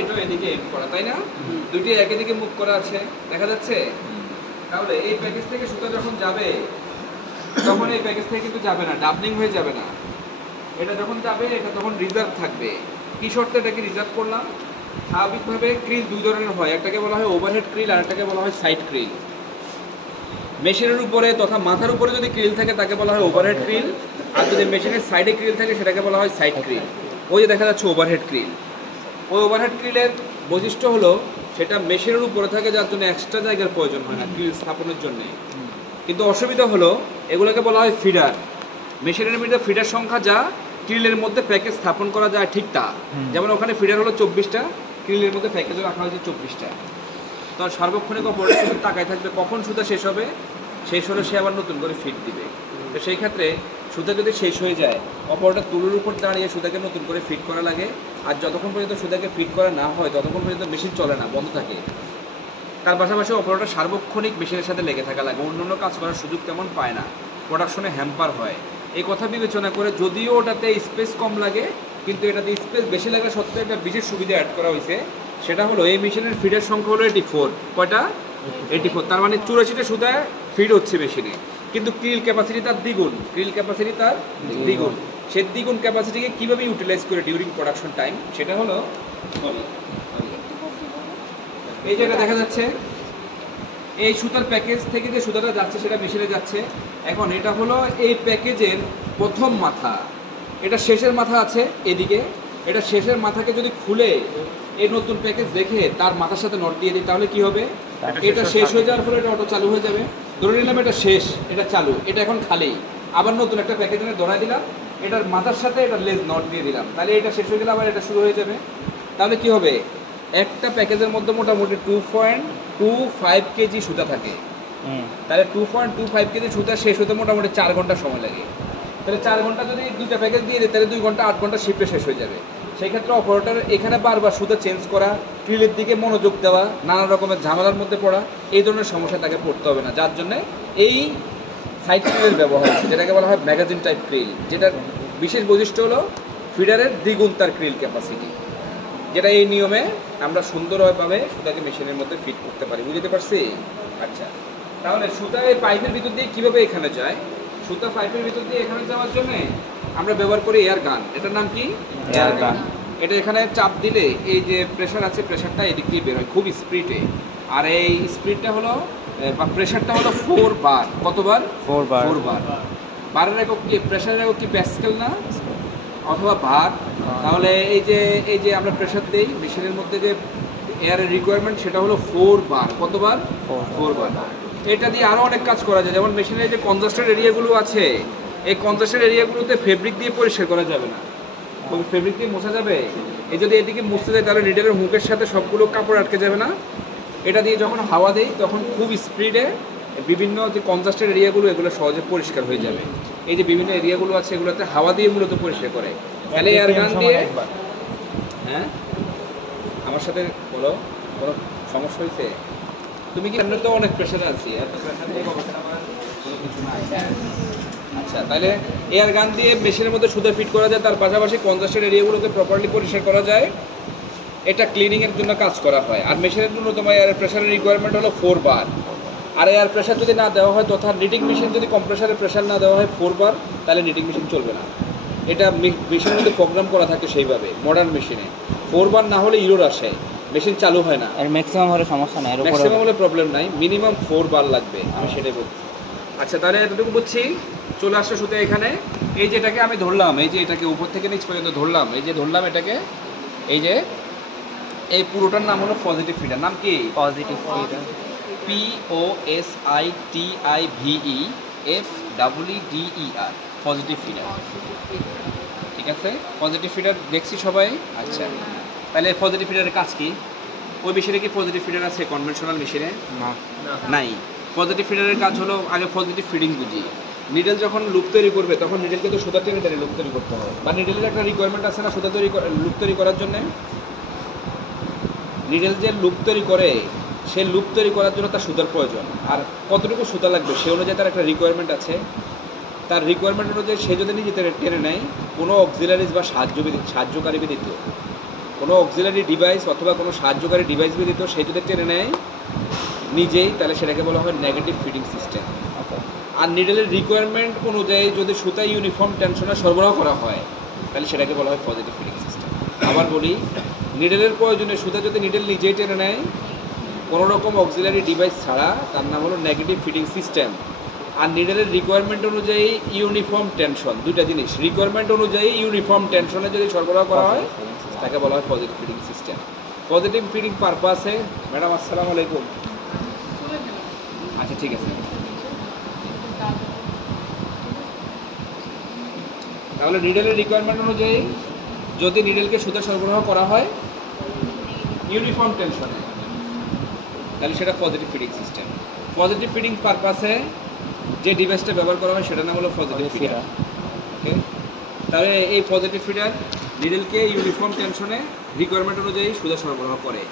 এটাও এদিকে এন্ড করা, তাই না? দুইটি একই দিকে মুভ করা আছে, দেখা যাচ্ছে? তাহলে এই প্যাকেজ থেকে সুতা যখন যাবে তখন এই প্যাকেজ থেকে কিন্তু যাবে না, ডাবলিং হয়ে যাবে না। এটা যখন যাবে এটা তখন রিজার্ভ থাকবে। কি শর্তে এটাকে রিজার্ভ করলাম? স্বাভাবিকভাবে ক্রিল দুই ধরনের হয়, একটাকে বলা হয় ওভারহেড ক্রিল আর একটাকে বলা হয় সাইড ক্রিল। মেশিনের উপরে তথা মাথার উপরে যদি ক্রিল থাকে তাকে বলা হয় ওভারহেড ক্রিল, আর যদি মেশিনের সাইডে ক্রিল থাকে সেটাকে বলা হয় সাইড ক্রিল। ওই যে দেখা যাচ্ছে ওভারহেড ক্রিল, ওই ওভারহেড ক্রিলের বৈশিষ্ট্য হলো সেটা মেশিনের উপরে থাকে, যার জন্য এক্সট্রা জায়গার প্রয়োজন হয় না ক্রিল স্থাপনের জন্য। কিন্তু অসুবিধা হলো এগুলোকে বলা হয় ফিডার। মেশিনের মধ্যে ফিডার সংখ্যা যা ক্রিলের মধ্যে প্যাকেজ স্থাপন করা যায় ঠিক তা। যেমন ওখানে ফিডার হলো 24টা, ক্রিলের মধ্যে প্যাকেজও রাখা হয়েছে 24টা। তো সার্বক্ষণিক অপারেটর তাকায় থাকবে কখন সুতা শেষ হবে, শেষ হলে সে আবার নতুন করে ফিট দিবে। তো সেই ক্ষেত্রে সুতা যদি শেষ হয়ে যায় অপারেটর তুলোর উপর দাঁড়িয়ে সুতাকে নতুন করে ফিট করা লাগে। আর যতক্ষণ পর্যন্ত সুতাকে ফিট করা না হয় ততক্ষণ পর্যন্ত মেশিন চলে না, বন্ধ থাকে। তার পাশাপাশি অপারেটর সার্বক্ষণিক মেশিনের সাথে লেগে থাকা লাগে, অন্যান্য কাজ করার সুযোগ তেমন পায় না, প্রোডাকশনে হ্যাম্পার হয়। এই কথা বিবেচনা করে যদিও ওটাতে স্পেস কম লাগে কিন্তু এটাতে স্পেস বেশি লাগা সত্ত্বেও একটা বিশেষ সুবিধা অ্যাড করা হয়েছে। সেটা হলো এই মেশিনের ফিডের সংখ্যা হলো 84। কয়টা? 84। তার মানে 84টা সুতা ফিড হচ্ছে মেশিনে, কিন্তু ক্রিল ক্যাপাসিটি তার দ্বিগুণ। ক্রিল ক্যাপাসিটি তার দ্বিগুণ। সেই দ্বিগুণ ক্যাপাসিটিকে কীভাবে ইউটিলাইজ করে ডিউরিং প্রোডাকশন টাইম, সেটা হলো এই জায়গা দেখা যাচ্ছে এই সুতার প্যাকেজ থেকে যে সুতাটা যাচ্ছে সেটা মেশিনে যাচ্ছে। এখন এটা হলো এই প্যাকেজের প্রথম মাথা, এটা শেষের মাথা আছে এদিকে। এটা শেষের মাথাকে যদি খুলে এই নতুন প্যাকেজ রেখে তার মাথার সাথে নট দিয়ে দিই তাহলে কি হবে? এটা শেষ হয়ে যাওয়ার ফলে এটা অটো চালু হয়ে যাবে। ধরে নিলাম এটা শেষ, এটা চালু, এটা এখন খালি, আবার নতুন একটা প্যাকেজ এনে ধরাই দিলাম, এটার মাথার সাথে এটা লেজ নট দিয়ে দিলাম, তাহলে এটা শেষ হয়ে গেলে আবার এটা শুরু হয়ে যাবে। তাহলে কি হবে? একটা প্যাকেজের মধ্যে মোটামুটি 2.25 কেজি সুতা থাকে। তাহলে 2.25 কেজি সুতা শেষ হতে মোটামুটি 4 ঘন্টা সময় লাগে। তাহলে 4 ঘন্টা যদি দুইটা প্যাকেজ দিয়ে দিই তাহলে 2 ঘন্টা 8 ঘন্টা শিফটে শেষ হয়ে যাবে। সেই ক্ষেত্রে অপারেটর এখানে বারবার সুতা চেঞ্জ করা, ক্রিলের দিকে মনোযোগ দেওয়া, নানা রকমের ঝামেলার মধ্যে পড়া, এই ধরনের সমস্যা তাকে পড়তে হবে না, যার জন্য এই সাইড ক্রিলের ব্যবহার হচ্ছে, যেটাকে বলা হয় ম্যাগাজিন টাইপ ক্রিল। যেটার বিশেষ বৈশিষ্ট্য হলো ফিডারের দ্বিগুণ তার ক্রিল ক্যাপাসিটি, যেটা এই নিয়মে আমরা সুন্দরভাবে সুতাকে মেশিনের মধ্যে ফিট করতে পারি। বুঝতে পারছি? আচ্ছা, তাহলে সুতা এই পাইপের ভিতর দিয়ে কীভাবে এখানে যায়? সুতা পাইপের ভিতর দিয়ে এখানে যাওয়ার জন্য আমরা ব্যবহার করি এয়ার গান। এটার নাম কি? এয়ার গান। এটা এখানে চাপ দিলে এই যে প্রেশার আছে প্রেশারটা এদিক দিয়ে বের হয় খুব স্পিডে। আর এই স্পিডটা হলো বা প্রেশারটা হলো 4 বার। কতবার? 4 বার। 4 বার। বারের একক কি? প্রেশারের একক কি প্যাসকেল না অথবা ভার? তাহলে এই যে আমরা প্রেশার দেই মেশিনের মধ্যে যে এয়ারের রিকোয়ারমেন্ট সেটা হলো 4 বার। কতবার? 4 বার। এটা দিয়ে আরও অনেক কাজ করা যায়, যেমন মেশিনের যে কনজাস্টেড এরিয়াগুলো আছে এই কনজাস্টেড এরিয়াগুলোতে ফেব্রিক দিয়ে পরিষ্কার করা যাবে না, ফেব্রিক দিয়ে মোছা যাবে। এই যদি এদিকে মুছতে যায় তাহলে নিডেলের হুকের সাথে সবগুলো কাপড় আটকে যাবে না। এটা দিয়ে যখন হাওয়া দেই তখন খুব স্পিডে বিভিন্ন যে কনজাস্টেড এরিয়াগুলো এগুলো সহজে পরিষ্কার হয়ে যাবে। এই যে বিভিন্ন এরিয়াগুলো আছে এগুলোতে হাওয়া দিয়ে মূলত পরিষ্কার করে। তাহলে এয়ার গান দিয়ে, হ্যাঁ আমার সাথে বলো, কোনো সমস্যা হয়েছে? তুমি কি এমনি তো অনেক প্রেশারে আছি, এত প্রেশার দিয়ে আমার কোনো কিছু নাই। আচ্ছা, তাহলে এয়ার গান দিয়ে মেশিনের মধ্যে সুতা ফিট করা যায়, তার পাশাপাশি কনজাস্টেড এরিয়াগুলোকে প্রপারলি পরিষ্কার করা যায়। এটা ক্লিনিংয়ের জন্য কাজ করা হয়। আর মেশিনের ন্যূনতম এয়ার প্রেশারের রিকোয়ারমেন্ট হলো 4 বার। আর এয়ার প্রেশার যদি না দেওয়া হয় তথা নিটিং মেশিন যদি কম্প্রেসারের প্রেশার না দেওয়া হয় 4 বার তাহলে নিটিং মেশিন চলবে না। এটা মেশিনের মধ্যে প্রোগ্রাম করা থাকে সেইভাবে। মডার্ন মেশিনে 4 বার না হলে ইরোর আসে, মেশিন চালু হয় না। আর ম্যাক্সিমাম হলে সমস্যা নাই, ম্যাক্সিমাম হলে প্রবলেম নাই, মিনিমাম 4 বার লাগবে, আমি সেটাই বলছি। আচ্ছা, তাহলে এতটুকু বুঝছি। চলে আসছে সুতো এখানে। এই যে এটাকে আমি ধরলাম, এই যে এটাকে উপর থেকে নিচ পর্যন্ত ধরলাম, এই যে ধরলাম এটাকে, এই যে এই পুরোটার নাম হলো পজিটিভ ফিডার। নাম কি? Positive feeder. POSITIVEFEEDER, positive feeder. ঠিক আছে, পজিটিভ ফিডার দেখছি সবাই। আচ্ছা, তাহলে পজিটিভ ফিডারের কাজ কি? ওই মেশিনে কি পজিটিভ ফিডার আছে কনভেনশনাল মেশিনে? নাই। পজিটিভ ফিডারের কাজ হলো আগে পজিটিভ ফিডিং বুঝি। নিডেল যখন লুপ তৈরি করবে তখন নিডেলকে তো সুতা টেনে টেনে লুপ তৈরি করতে হবে, বা নিডেলের একটা রিকোয়ারমেন্ট আছে না সুতা লুপ তৈরি করার জন্য। নিডেল যে লুপ তৈরি করে সে লুপ তৈরি করার জন্য তার সুতার প্রয়োজন, আর কতটুকু সুতা লাগবে সে অনুযায়ী তার একটা রিকোয়ারমেন্ট আছে। তার রিকোয়ারমেন্ট অনুযায়ী সে যদি নিজে টেনে নেয় কোনো অক্সিলারিজ বা সাহায্যকারী ব্যতীত কোনো অক্সিলারি ডিভাইস অথবা কোনো সাহায্যকারী ডিভাইস ব্যতীত সে যদি টেনে নেয় নিজেই, তাহলে সেটাকে বলা হয় নেগেটিভ ফিডিং সিস্টেম। আর নিডেলের রিকোয়ারমেন্ট অনুযায়ী যদি সুতা ইউনিফর্ম টেনশনে সরবরাহ করা হয়, তাহলে সেটাকে বলা হয় পজিটিভ ফিডিং সিস্টেম। আবার বলি, নিডেলের প্রয়োজনে সুতা যদি নিডেল নিজেই টেনে নেয় কোনো রকম অক্সিলারি ডিভাইস ছাড়া, তার নাম হলো নেগেটিভ ফিডিং সিস্টেম। আর নিডেলের রিকোয়ারমেন্ট অনুযায়ী ইউনিফর্ম টেনশন, দুইটা জিনিস, রিকোয়ারমেন্ট অনুযায়ী ইউনিফর্ম টেনশনে যদি সরবরাহ করা হয় তাকে বলা হয় positive feeding system. Positive feeding পারপাসে, ম্যাডাম আসসালামু আলাইকুম। আচ্ছা ঠিক আছে, তাহলে নিডেলের রিকোয়ারমেন্ট অনুযায়ী যদি নিডেলকে সুতা সরবরাহ করা হয় ইউনিফর্ম টেনশনে, তাহলে সেটা positive feeding system. Positive feeding পারপাসে যে ডিভাইসটা ব্যবহার করা হয় সেটার নাম হলো পজিটিভ ফিডার। ওকে, তাহলে এই পজিটিভ ফিডার নিডেলকে ইউনিফর্ম টেনশনে রিকোয়ারমেন্ট অনুযায়ী সুতা সরবরাহ করে,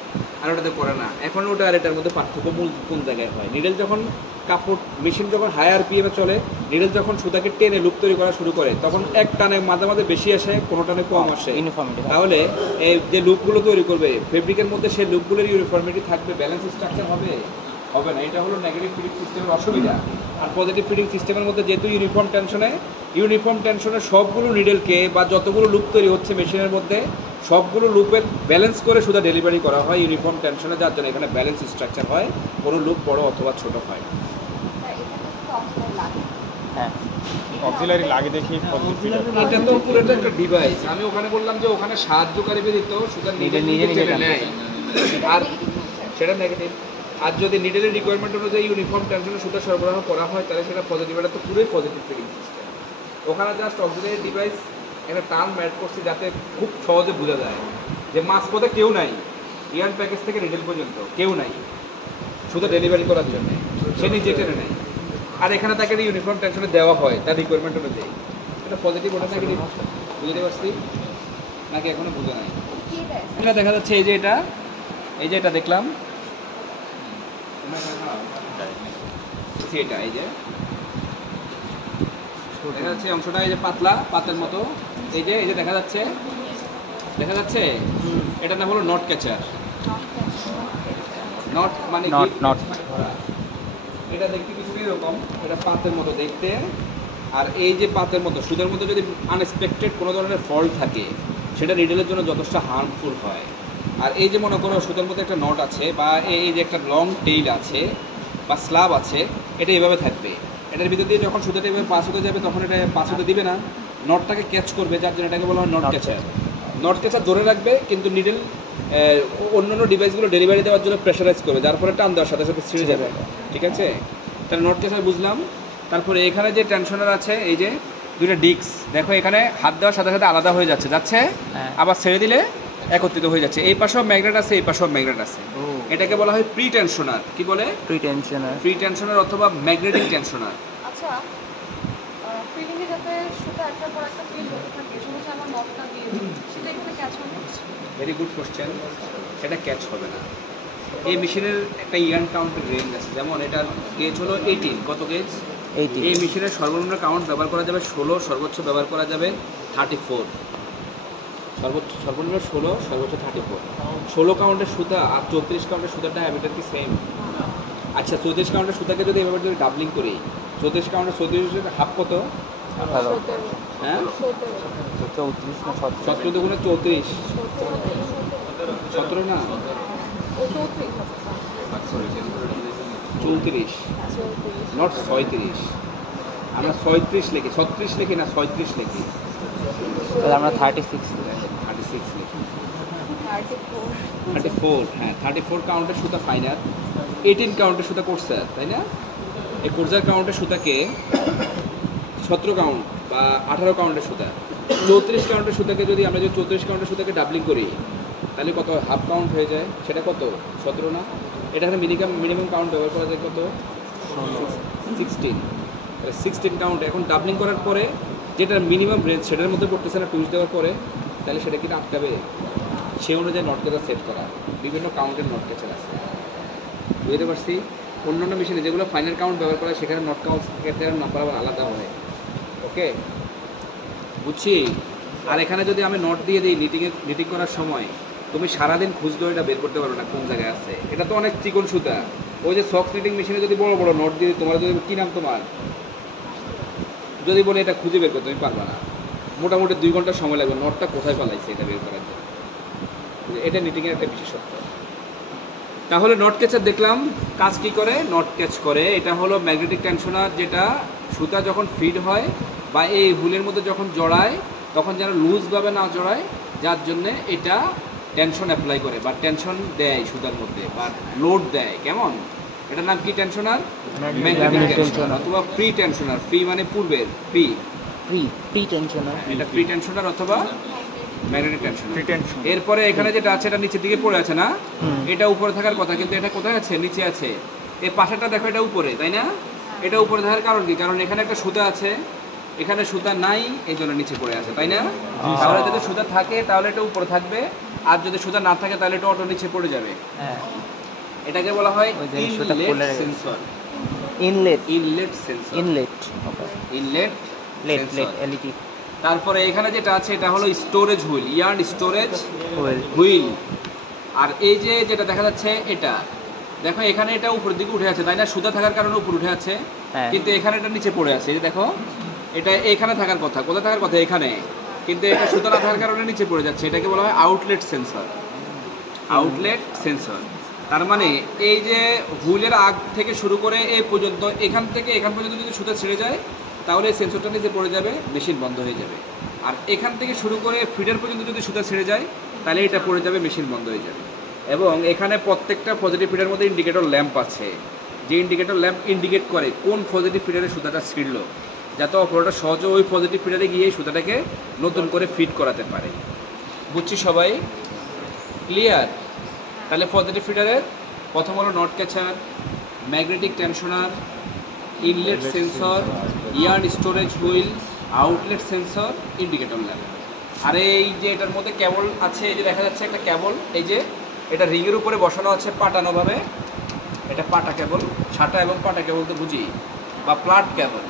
আর ওটাতে করে না। এখন ওটা আর এটার মধ্যে পার্থক্য মূল কোন জায়গায় হয়? নিডেল যখন কাপড় মেশিন যখন হাই আরপিএমে চলে, নিডেল যখন সুতাকে টেনে লুপ তৈরি করা শুরু করে, তখন এক টানে মাঝে মাঝে বেশি আসে, কোনো টানে কম আসে ইউনিফর্মিটি। তাহলে এই যে লুপগুলো তৈরি করবে ফেব্রিকের মধ্যে, সেই লুপগুলোর ইউনিফর্মিটি থাকবে, ব্যালেন্স স্ট্রাকচার হবে না। এটা হলো নেগেটিভ ফিডিং সিস্টেমের অসুবিধা। আর পজিটিভ ফিডিং সিস্টেমের মধ্যে যেহেতু ইউনিফর্ম টেনশনে সবগুলো নিডেলকে বা যতগুলো লুপ তৈরি হচ্ছে মেশিনের মধ্যে সবগুলো লুপের ব্যালেন্স করে সুতা ডেলিভারি করা হয় ইউনিফর্ম টেনশনে, যার জন্য এখানে ব্যালেন্স স্ট্রাকচার হয়, কোনো লুপ বড় অথবা ছোট হয়। হ্যাঁ, অক্সিলারি লাগে দেখি। এটা তো পুরোটা একটা ডিভাইস। আমি ওখানে বললাম যে ওখানে সাহায্যকারী ব্যতীত সুতা নিজে নেয়, আর সেটা নেগেটিভ। আর যদি নিডেলের রিকোয়ারমেন্ট অনুযায়ী ইউনিফর্ম টেনশনে সুতা সরবরাহ করা হয় তাহলে সেটা পজিটিভ। এটা তো পুরোই পজিটিভ ফিডিং সিস্টেম। ওখানে জাস্ট অক্সিলারি ডিভাইস একটা টার্ম অ্যাড করছি যাতে খুব সহজে বোঝা যায় যে মাঝপথে কেউ নাই, ইয়ান প্যাকেজ থেকে নিডেল পর্যন্ত কেউ নাই সুতা ডেলিভারি করার জন্য, সে নিজে টেনে নেয়। আর এখানে তাকে ইউনিফর্ম টেনশনে দেওয়া হয় তার রিকোয়ারমেন্ট অনুযায়ী। এটা পজিটিভ, ওটা নেগেটিভ। বুঝতে পারছি নাকি এখনো বোঝা নাই? এটা দেখা যাচ্ছে এই যে এটা দেখলাম, এটা এই যে দেখা যাচ্ছে অংশটা এই যে পাতলা পাতের মতো, এই যে দেখা যাচ্ছে এটার নাম হলো নট ক্যাচার। নট মানে নট, এটা দেখতে কিছু এরকম, এটা পাতের মতো দেখতে। আর এই যে পাতের মতো সুদের মধ্যে যদি আনএক্সপেক্টেড কোনো ধরনের ফল্ট থাকে সেটা নিডেলের জন্য যথেষ্ট হার্মফুল হয়। আর এই যে মনে করো সুতার মধ্যে একটা নট আছে বা এই যে একটা লং টেইল আছে বা স্লাব আছে, এটা এইভাবে থাকবে। এটার ভিতর দিয়ে যখন সুতাটা এভাবে পাস হতে যাবে তখন এটা পাস হতে দিবে না, নটটাকে ক্যাচ করবে, যার জন্য এটাকে বলা হয় নট ক্যাচার। নট ক্যাচার ধরে রাখবে, কিন্তু নিডেল অন্যান্য ডিভাইসগুলো ডেলিভারি দেওয়ার জন্য প্রেশারাইজ করবে, যার ফলে টান দেওয়ার সাথে সাথে ছিঁড়ে যাবে। ঠিক আছে, তাহলে নট ক্যাচার বুঝলাম। তারপরে এখানে যে টেনশনার আছে, এই যে দুইটা ডিস্ক দেখো, এখানে হাত দেওয়ার সাথে সাথে আলাদা হয়ে যাচ্ছে, আবার ছেড়ে দিলে একত্রিত হয়ে যাচ্ছে। এই পাশেও ম্যাগনেট আছে, এই পাশেও ম্যাগনেট আছে। এটাকে বলা হয় প্রি টেনশনার। কি বলে? প্রি টেনশনার অথবা ম্যাগনেটিক টেনশনার। আচ্ছা, ফিলিংয়ে যাতে সুতা একটার পর একটা ফিল হতে থাকে, শুনেছি আমার নটটা দিয়ে সেটা এখানে ক্যাচ হবে? Very good question. সেটা ক্যাচ হবে না। এই মেশিনের একটা ইয়ার্ন কাউন্টের রেঞ্জ আছে, যেমন এটার গেজ হলো 18। কত গেজ? 18। এই মেশিনের সর্বনিম্ন কাউন্ট ব্যবহার করা যাবে 16, সর্বোচ্চ ব্যবহার করা যাবে 34। সর্বনিম্ন 16, সর্বোচ্চ 34। 16 কাউন্টের সুতা আর 34 কাউন্টের সুতাটা এটা কি সেম? আচ্ছা, 34 কাউন্টের সুতাকে যদি এভাবে যদি ডাবলিং করি, 34 কাউন্টের 34 হাফ কত? হ্যাঁ, 17 দুগুণে 34, 17 না 34, নট 36। আমরা 36 লিখি, 36 লিখি না, 36 লিখি। আমরা 36 লিখি। 34, হ্যাঁ 34 কাউন্টের সুতা ফাইনাল, 18 কাউন্টের সুতা কোর্সার, তাই না? এই কোর্সার কাউন্টের সুতাকে 17 কাউন্ট বা 18 কাউন্টের সুতা, 34 কাউন্টের সুতাকে যদি আমরা 34 কাউন্টের সুতাকে ডাবলিং করি তাহলে কত হাফ কাউন্ট হয়ে যায়? সেটা কত? 17 না? এটা মিনিমাম কাউন্ট ব্যবহার করা যায় কত? 16। 16 কাউন্ট। এখন ডাবলিং করার পরে যেটা মিনিমাম রেঞ্জ সেটার মধ্যে পড়তেছে না, টুইস্ট দেওয়ার পরে, তাহলে সেটা কিন্তু আটকাবে। সে অনুযায়ী নট ক্যাচার সেট করা, বিভিন্ন কাউন্টের নট ক্যাচার আছে। বুঝতে পারছি? অন্যান্য মেশিনে যেগুলো ফাইনাল কাউন্ট ব্যবহার করা হয় সেখানে নট কাউন্ট ক্যাচারের নাম্বার আবার আলাদা হয়। ওকে, বুঝছি। আর এখানে যদি আমি নট দিয়ে দিই নিটিং করার সময়, তুমি সারাদিন খুঁজলেও এটা বের করতে পারবে না কোন জায়গায় আছে। এটা তো অনেক চিকন সুতা। ওই যে সক্স রিডিং মেশিনে যদি বড় বড় নোট দিয়ে তোমার যদি কি নাম তোমার যদি বলে এটা খুঁজে বের করতে তুমি পারবে না। মোটামুটি 2 ঘন্টা সময় লাগবে নোটটা কোথায় পালাইছে এটা বের করার জন্য। এটা নিটিংয়ের একটা বিশেষত্ব। তাহলে নট ক্যাচার দেখলাম কাজ কি করে, নট ক্যাচ করে। এটা হলো ম্যাগনেটিক টেনশনার, যেটা সুতা যখন ফিড হয় বা এই হুলের মধ্যে যখন জড়ায় তখন যেন লুজভাবে না জড়ায়, যার জন্যে এটা টেনশন অ্যাপ্লাই করে বা টেনশন দেয় সুতার মধ্যে বা লোড দেয়। কেমন? এটার নাম কি টেনশনার? ম্যাগনেটিক টেনশনার অথবা ফ্রি টেনশনার। ফ্রি মানে পূর্বের ফ্রি, ফ্রি টেনশনার। এটা ফ্রি টেনশনার অথবা ম্যাগনেটিক টেনশন। Free tension. এরপরে এখানে যেটা আছে এটা নিচের দিকে পড়ে আছে না, এটা উপরে থাকার কথা, কিন্তু এটা কোথায় আছে? নিচে আছে। এই পাশেরটা দেখো এটা উপরে, তাই না? এটা উপরে থাকার কারণ কি? কারণ এখানে একটা সুতা আছে, এখানে সুতা নাই, এই জন্য নিচে পড়ে আছে, তাই না? তাহলে যদি সুতা থাকে তাহলে এটা উপরে থাকবে, আর যদি সুতা না থাকে তাহলে এটা অটো নিচে পড়ে যাবে। হ্যাঁ, এটাকে বলা হয় ওই যে সুতা ইনলেট খুলে sensor. Inlet sensor, inlet inlet let sensor. LED তারপরে এখানে যেটা আছে এটা হলো storage wheel, yarn storage wheel. Wheel. আর এই যে যেটা দেখা যাচ্ছে এটা দেখো, এখানে এটা উপরের দিকে উঠে আছে, তাই না? সুতা থাকার কারণে উপরে উঠে আছে, হ্যাঁ। কিন্তু এখানে এটা নিচে পড়ে আছে। এই যে দেখো, এটা এখানে থাকার কথা, কোথায় থাকার কথা? এখানে, কিন্তু এটা সুতা না থাকার কারণে নিচে পড়ে যাচ্ছে। এটাকে বলা হয় আউটলেট সেন্সর। আউটলেট সেন্সর তার মানে এই যে হুইলের আগ থেকে শুরু করে এই পর্যন্ত, এখান থেকে এখান পর্যন্ত যদি সুতা ছেড়ে যায় তাহলে এই সেন্সরটা নিচে পড়ে যাবে, মেশিন বন্ধ হয়ে যাবে। আর এখান থেকে শুরু করে ফিডার পর্যন্ত যদি সুতা ছেড়ে যায় তাহলে এটা পড়ে যাবে, মেশিন বন্ধ হয়ে যাবে। এবং এখানে প্রত্যেকটা পজিটিভ ফিডারের মধ্যে ইন্ডিকেটর ল্যাম্প আছে, যে ইন্ডিকেটর ল্যাম্প ইন্ডিকেট করে কোন পজিটিভ ফিডারে সুতাটা ছিঁড়লো, যাতে অপারেটর সহজে ওই পজিটিভ ফিডারে গিয়ে সুতাটাকে নতুন করে ফিট করাতে পারে। বুঝছি সবাই? ক্লিয়ার? তাহলে পজিটিভ ফিডারের প্রথম হলো knot catcher, magnetic tensioner, inlet sensor, yarn storage wheel, outlet sensor, indicator lamp. আর এই যে এটার মধ্যে কেবল আছে, এই যে দেখা যাচ্ছে একটা কেবল, এই যে এটা রিংয়ের উপরে বসানো আছে পাটানোভাবে। এটা পাটা কেবল, ছাটা এবং পাটা কেবল তো বুঝি, বা প্লাট কেবল।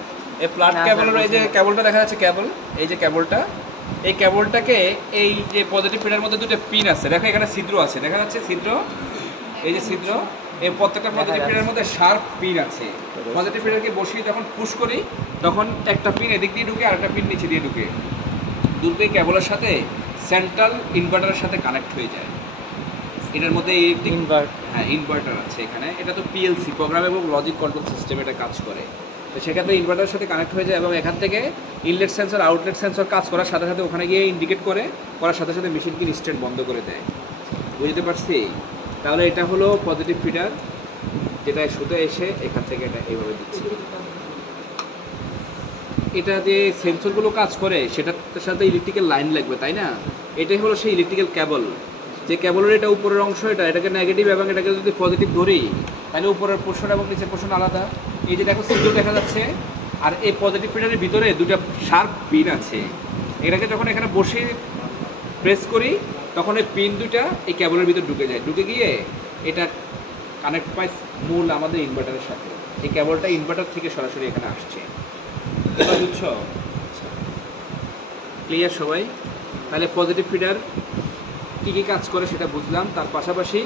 এই প্লাট কেবলের এই যে কেবলটা দেখা যাচ্ছে, কেবল, এই যে কেবলটা, এই কেবলটাকে এই যে পজিটিভ ফিডারের মধ্যে দুটো পিন আছে, দেখো এখানে ছিদ্র আছে, দেখা যাচ্ছে ছিদ্র, এই যে ছিদ্র, এই প্রত্যেকটা পজিটিভ ফিডারের মধ্যে শার্প পিন আছে। পজিটিভ ফিডারকে বসিয়ে যখন পুশ করি তখন একটা পিন এদিক দিয়ে ঢুকে আর একটা পিন নিচে দিয়ে ঢুকে, দুটোই কেবলের সাথে সেন্ট্রাল ইনভার্টারের সাথে কানেক্ট হয়ে যায়। এটার মধ্যে ইনভার্টার আছে এখানে। এটা তো পিএলসি, প্রোগ্রাম এবং লজিক কন্ট্রোল সিস্টেম, এটা কাজ করে। তো সেক্ষেত্রে ইনভার্টারের সাথে কানেক্ট হয়ে যায় এবং এখান থেকে ইনলেট সেন্সর আউটলেট সেন্সর কাজ করার সাথে সাথে ওখানে গিয়ে ইন্ডিকেট করার সাথে সাথে মেশিনকে স্টেট বন্ধ করে দেয়। বুঝতে পারছি? তাহলে এটা হলো পজিটিভ ফিডার, যেটা সুতো এসে এখান থেকে এটা এইভাবে দিচ্ছে। এটা যে সেন্সরগুলো কাজ করে সেটার সাথে ইলেকট্রিক্যাল লাইন লাগবে, তাই না? এটাই হলো সেই ইলেকট্রিক্যাল কেবল, যে কেবলের এটা উপরের অংশ, এটাকে নেগেটিভ এবং এটাকে যদি পজিটিভ ধরি তাহলে উপরের পোর্শন এবং নিচের পোর্শন আলাদা। এই যে দেখো ছিদ্র দেখা যাচ্ছে, আর এই পজিটিভ ফিডারের ভিতরে দুটো শার্প পিন আছে। এটাকে যখন এখানে বসে প্রেস করি তখন এই পিন দুটা এই কেবলের ভিতর ঢুকে যায়, ঢুকে গিয়ে এটা কানেক্ট পায় মূল আমাদের ইনভার্টারের সাথে। এই কেবলটা ইনভার্টার থেকে সরাসরি এখানে আসছে। এবার বুঝছো? ক্লিয়ার সবাই? তাহলে পজিটিভ ফিডার কী কী কাজ করে সেটা বুঝলাম। তার পাশাপাশি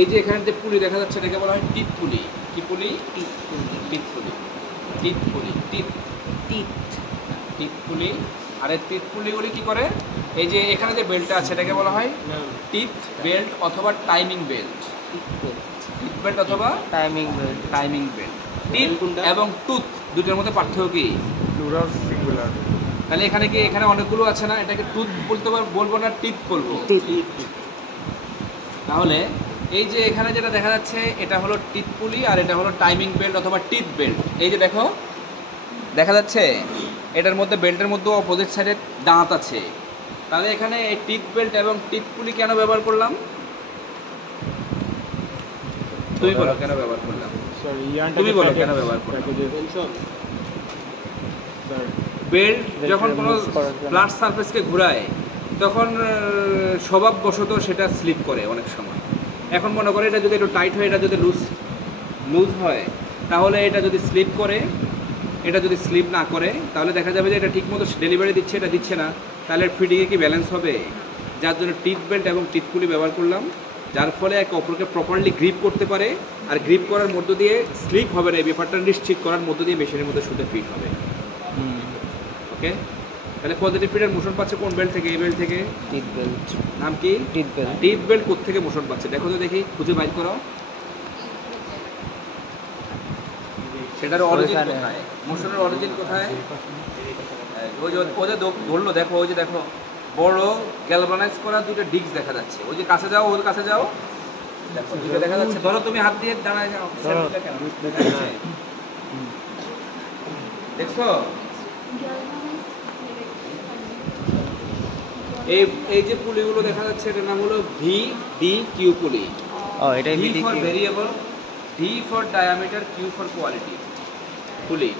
এই যে এখানে যে পুলি দেখা যাচ্ছে এটাকে বলা হয় টিপ পুলি। কি পুলি? টিপ পুলি। টিপ পুলি, টিপ পুলি। আর এই টিপ পুলিগুলি কী করে? এই যে এখানে যে বেল্টটা আছে এটাকে বলা হয় টিপ বেল্ট অথবা টাইমিং বেল্ট। টিপ বেল্ট অথবা টাইমিং বেল্ট। টিপ এবং টুথ দুটোর মধ্যে পার্থক্য কি? Plural singular. তাহলে এখানে কি, এখানে অনেকগুলো আছে না, এটাকে টুথ বলবো না টিপ বলবো? তাহলে এই যে এখানে যেটা দেখা যাচ্ছে এটা হলো টিপ পুলি আর এটা হলো টাইমিং বেল্ট অথবা টিপ বেল্ট। এই যে দেখো দেখা যাচ্ছে এটার মধ্যে বেল্টের মধ্যে অপোজিট সাইডে দাঁত আছে। তাহলে এখানে এই টিপ বেল্ট এবং টিপ পুলি কেন ব্যবহার করলাম? তুমি বলো কেন ব্যবহার করলাম? তুমি বলো কেন ব্যবহার করলাম? বেল্ট যখন কোনো ফ্ল্যাট সারফেসকে ঘোরায় তখন স্বভাববশত সেটা স্লিপ করে অনেক সময়। এখন মনে করে এটা যদি একটু টাইট হয়, এটা যদি লুজ হয়, তাহলে এটা যদি স্লিপ করে, এটা যদি স্লিপ না করে তাহলে দেখা যাবে যে এটা ঠিকমতো ডেলিভারি দিচ্ছে, এটা দিচ্ছে না, তাহলে ফিডিংয়ে কি ব্যালেন্স হবে? যার জন্য টিথ বেল্ট এবং টিথ পুলি ব্যবহার করলাম, যার ফলে একে অপরকে প্রপারলি গ্রিপ করতে পারে, আর গ্রিপ করার মধ্য দিয়ে স্লিপ হবে না, এই ব্যাপারটা নিশ্চিত করার মধ্য দিয়ে মেশিনের মধ্যে সুতা ফিট হবে। ওকে, তাহলে পজিটিভ ফিটের মোশন পাচ্ছে কোন বেল্ট থেকে? এই বেল্ট থেকে। Teeth belt. নাম কি? Teeth belt. টিথ বেল্ট কোথা থেকে মোশন পাচ্ছে দেখো তো, দেখি খুঁজে বাইর করো সেটার অরিজিন কোথায়, মোশনের অরিজিন কোথায়? ওই যে ধরলো, দেখো ওই যে দেখো বড় গ্যালভানাইজ করা দুটো ডিস্ক দেখা যাচ্ছে, ওই যে কাছে যাও, ওর কাছে যাও, দেখো দুটো দেখা যাচ্ছে। ধরো তুমি হাত দিয়ে দাঁড়ায় যাও, দেখছো? এই যে পুলিগুলো দেখা যাচ্ছে এটার নাম হলো VDQ পুলি। ও এটাই V VDQ। for variable, D for diameter, Q for quality pulley.